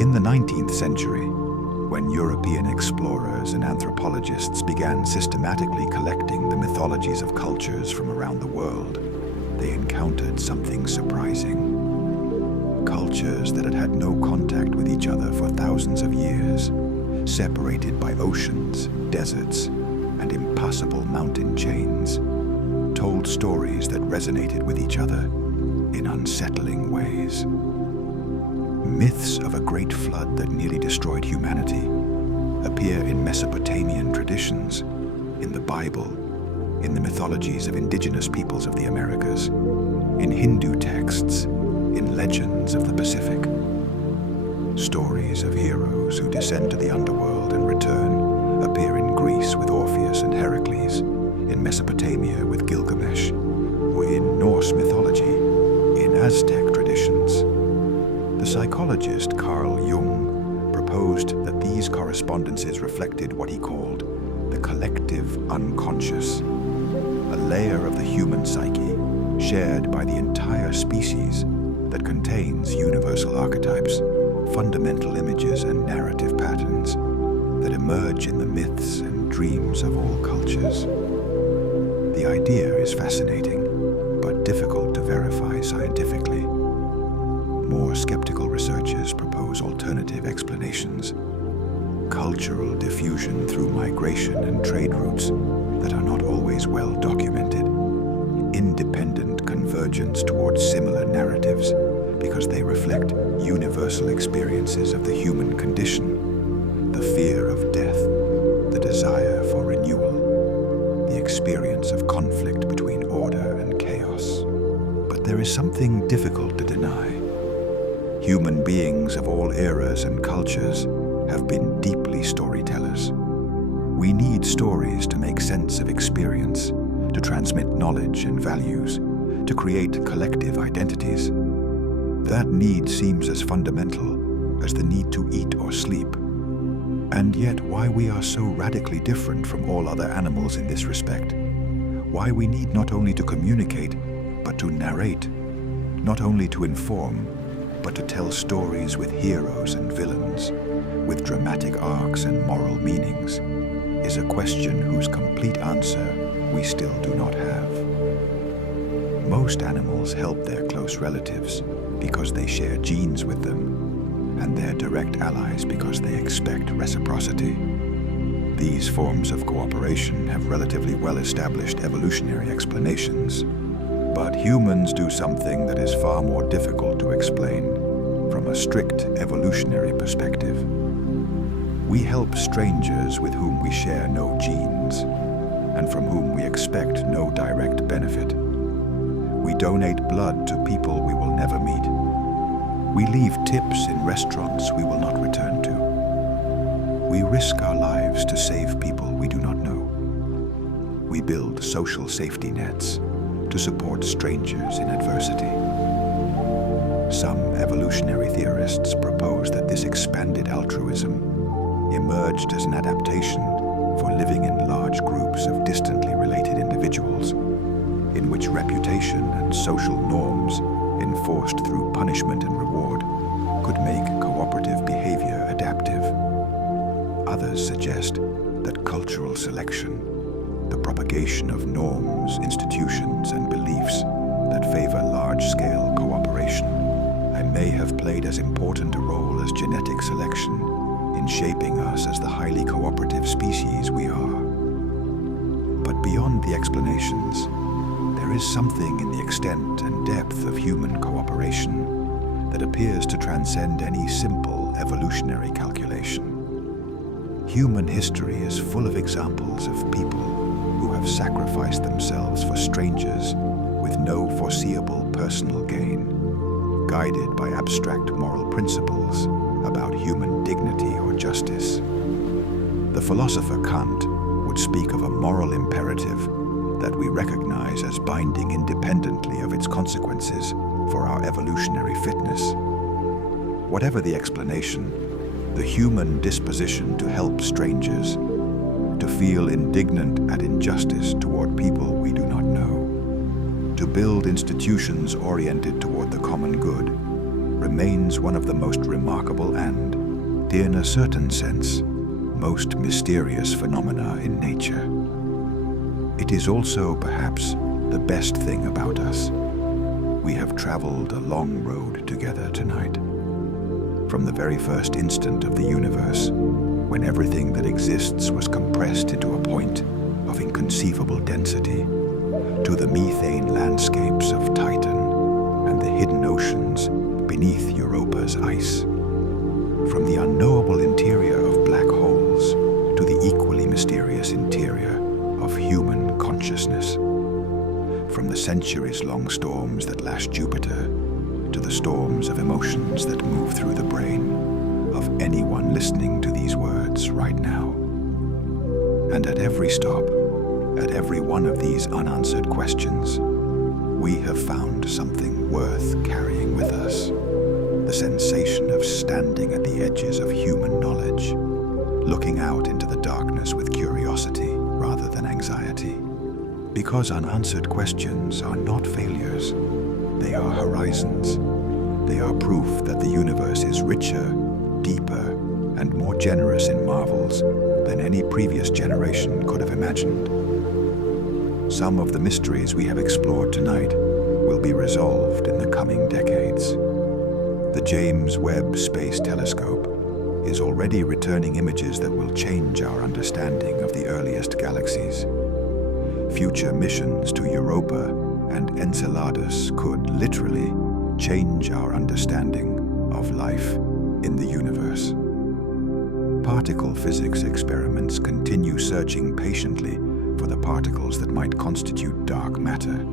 In the 19th century, when European explorers and anthropologists began systematically collecting the mythologies of cultures from around the world, they encountered something surprising. Cultures that had had no contact with each other for thousands of years, separated by oceans, deserts, and impassable mountain chains, told stories that resonated with each other in unsettling ways. Myths of a great flood that nearly destroyed humanity appear in Mesopotamian traditions, in the Bible, in the mythologies of indigenous peoples of the Americas, in Hindu texts, in legends of the Pacific. Stories of heroes who descend to the underworld and return appear in Greece with Orpheus and Heracles, in Mesopotamia with Gilgamesh, or in Norse mythology, in Aztec traditions. The psychologist Carl Jung proposed that these correspondences reflected what he called the collective unconscious, a layer of the human psyche shared by the entire species that contains universal archetypes, fundamental images and narrative patterns that emerge in the myths and dreams of all cultures. The idea is fascinating, but difficult to verify scientifically. More skeptical researchers propose alternative explanations. Cultural diffusion through migration and trade routes that are not always well documented. Independent convergence towards similar narratives because they reflect universal experiences of the human condition, the fear of death, the desire for renewal, the experience of conflict between order and chaos. But there is something difficult to deny. Human beings of all eras and cultures have been deeply storytellers. We need stories to make sense of experience, to transmit knowledge and values, to create collective identities. That need seems as fundamental as the need to eat or sleep. And yet why we are so radically different from all other animals in this respect. Why we need not only to communicate, but to narrate, not only to inform, but to tell stories with heroes and villains, with dramatic arcs and moral meanings, is a question whose complete answer we still do not have. Most animals help their close relatives because they share genes with them, and their direct allies because they expect reciprocity. These forms of cooperation have relatively well-established evolutionary explanations. But humans do something that is far more difficult to explain from a strict evolutionary perspective. We help strangers with whom we share no genes and from whom we expect no direct benefit. We donate blood to people we will never meet. We leave tips in restaurants we will not return to. We risk our lives to save people we do not know. We build social safety nets to support strangers in adversity. Some evolutionary theorists propose that this expanded altruism emerged as an adaptation for living in large groups of distantly related individuals, in which reputation and social norms enforced through punishment and reward could make cooperative behavior adaptive. Others suggest that cultural selection, the propagation of norms, institutions, and beliefs that favor large-scale cooperation, may have played as important a role as genetic selection in shaping us as the highly cooperative species we are. But beyond the explanations, there is something in the extent and depth of human cooperation that appears to transcend any simple evolutionary calculation. Human history is full of examples of people who have sacrificed themselves for strangers with no foreseeable personal gain, guided by abstract moral principles about human dignity or justice. The philosopher Kant would speak of a moral imperative that we recognize as binding independently of its consequences for our evolutionary fitness. Whatever the explanation, the human disposition to help strangers, to feel indignant at injustice toward people we do not know, to build institutions oriented toward the common good, remains one of the most remarkable and, in a certain sense, most mysterious phenomena in nature. It is also, perhaps, the best thing about us. We have traveled a long road together tonight. From the very first instant of the universe, when everything that exists was compressed into a point of inconceivable density, to the methane landscapes of Titan and the hidden oceans beneath Europa's ice. From the unknowable interior of black holes to the equally mysterious interior of human consciousness. From the centuries-long storms that lash Jupiter to the storms of emotions that move through the brain of anyone listening to these words right now. And at every stop, at every one of these unanswered questions, we have found something worth carrying with us. The sensation of standing at the edges of human knowledge, looking out into the darkness with curiosity rather than anxiety. Because unanswered questions are not failures, they are horizons. They are proof that the universe is richer, deeper, and more generous in marvels than any previous generation could have imagined. Some of the mysteries we have explored tonight will be resolved in the coming decades. The James Webb Space Telescope is already returning images that will change our understanding of the earliest galaxies. Future missions to Europa and Enceladus could literally change our understanding of life in the universe. Particle physics experiments continue searching patiently for the particles that might constitute dark matter.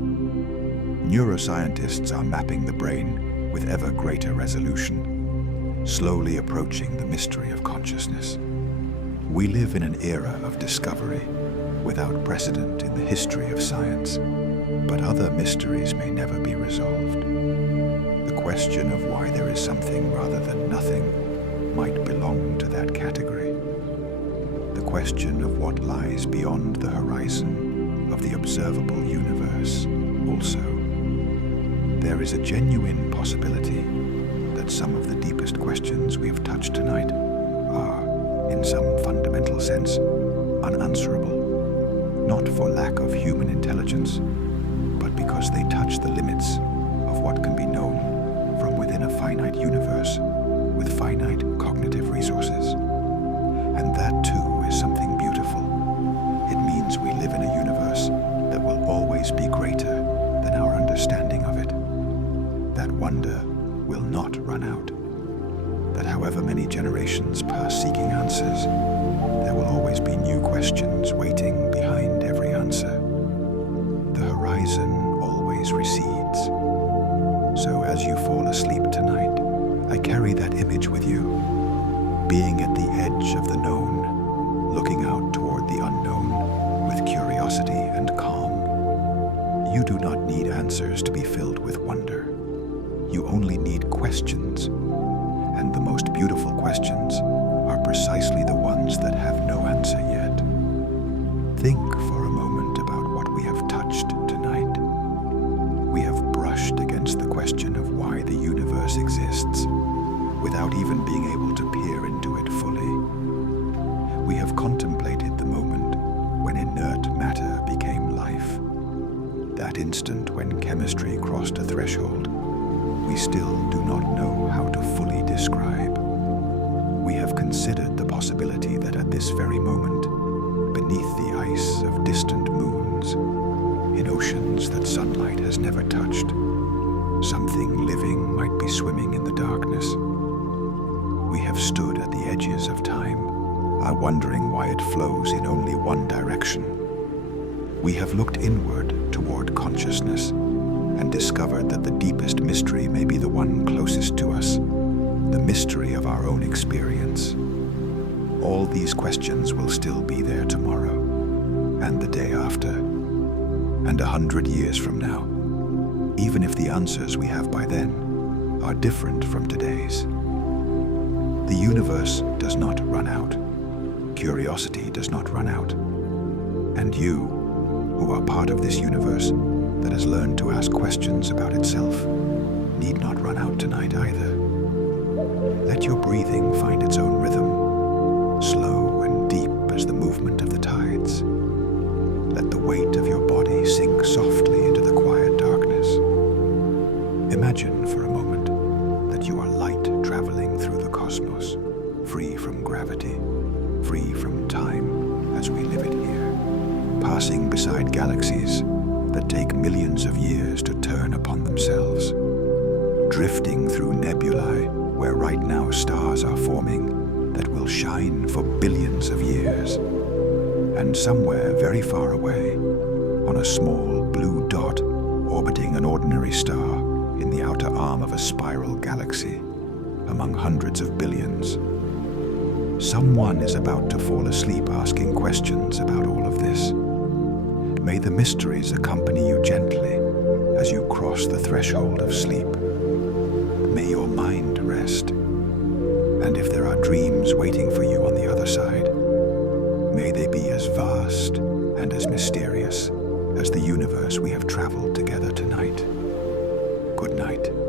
Neuroscientists are mapping the brain with ever greater resolution, slowly approaching the mystery of consciousness. We live in an era of discovery without precedent in the history of science, but other mysteries may never be resolved. The question of why there is something rather than nothing might belong to that category. The question of what lies beyond the horizon of the observable universe also. There is a genuine possibility that some of the deepest questions we have touched tonight are, in some fundamental sense, unanswerable. Not for lack of human intelligence, but because they touch the limits of what can be known from within a finite universe with finite cognitive resources. And that too is something beautiful. It means we live in a universe that will always be greater than our understanding of it. That wonder will not run out. That however many generations pass seeking answers, there will always be new questions waiting behind every answer. The horizon always recedes. So as you fall asleep tonight, I carry that image with you, being at the edge of the known, looking out toward the unknown with curiosity and calm. You do not need answers to be filled with wonder. You only need questions. And the most beautiful questions are precisely the ones that have no answer yet. Think for a moment about what we have touched tonight. We have brushed against the question of why the universe exists, without even being able to peer into it fully. We have contemplated the moment when inert matter became life. That instant when chemistry crossed a threshold we still do not know how to fully describe. We have considered the possibility that at this very moment, beneath the ice of distant moons, in oceans that sunlight has never touched, something living might be swimming in the darkness. We have stood at the edges of time, wondering why it flows in only one direction. We have looked inward toward consciousness and discovered that the deepest mystery may be the one closest to us, the mystery of our own experience. All these questions will still be there tomorrow, and the day after, and 100 years from now, even if the answers we have by then are different from today's. The universe does not run out. Curiosity does not run out. And you, who are part of this universe that has learned to ask questions about itself, need not run out tonight either. Let your breathing find its own rhythm, slow and deep as the movement of the tides. Let the weight of your body sink softly into the quiet darkness. Imagine for a moment that you are light traveling through the cosmos, free from gravity, free from time as we live it here, passing beside galaxies that take millions of years to turn upon themselves, drifting through nebulae where right now stars are forming that will shine for billions of years, And somewhere very far away, on a small blue dot orbiting an ordinary star in the outer arm of a spiral galaxy, among hundreds of billions, someone is about to fall asleep asking questions about all of this. May the mysteries accompany you gently as you cross the threshold of sleep. May your mind rest. And if there are dreams waiting for you on the other side, may they be as vast and as mysterious as the universe we have traveled together tonight. Good night.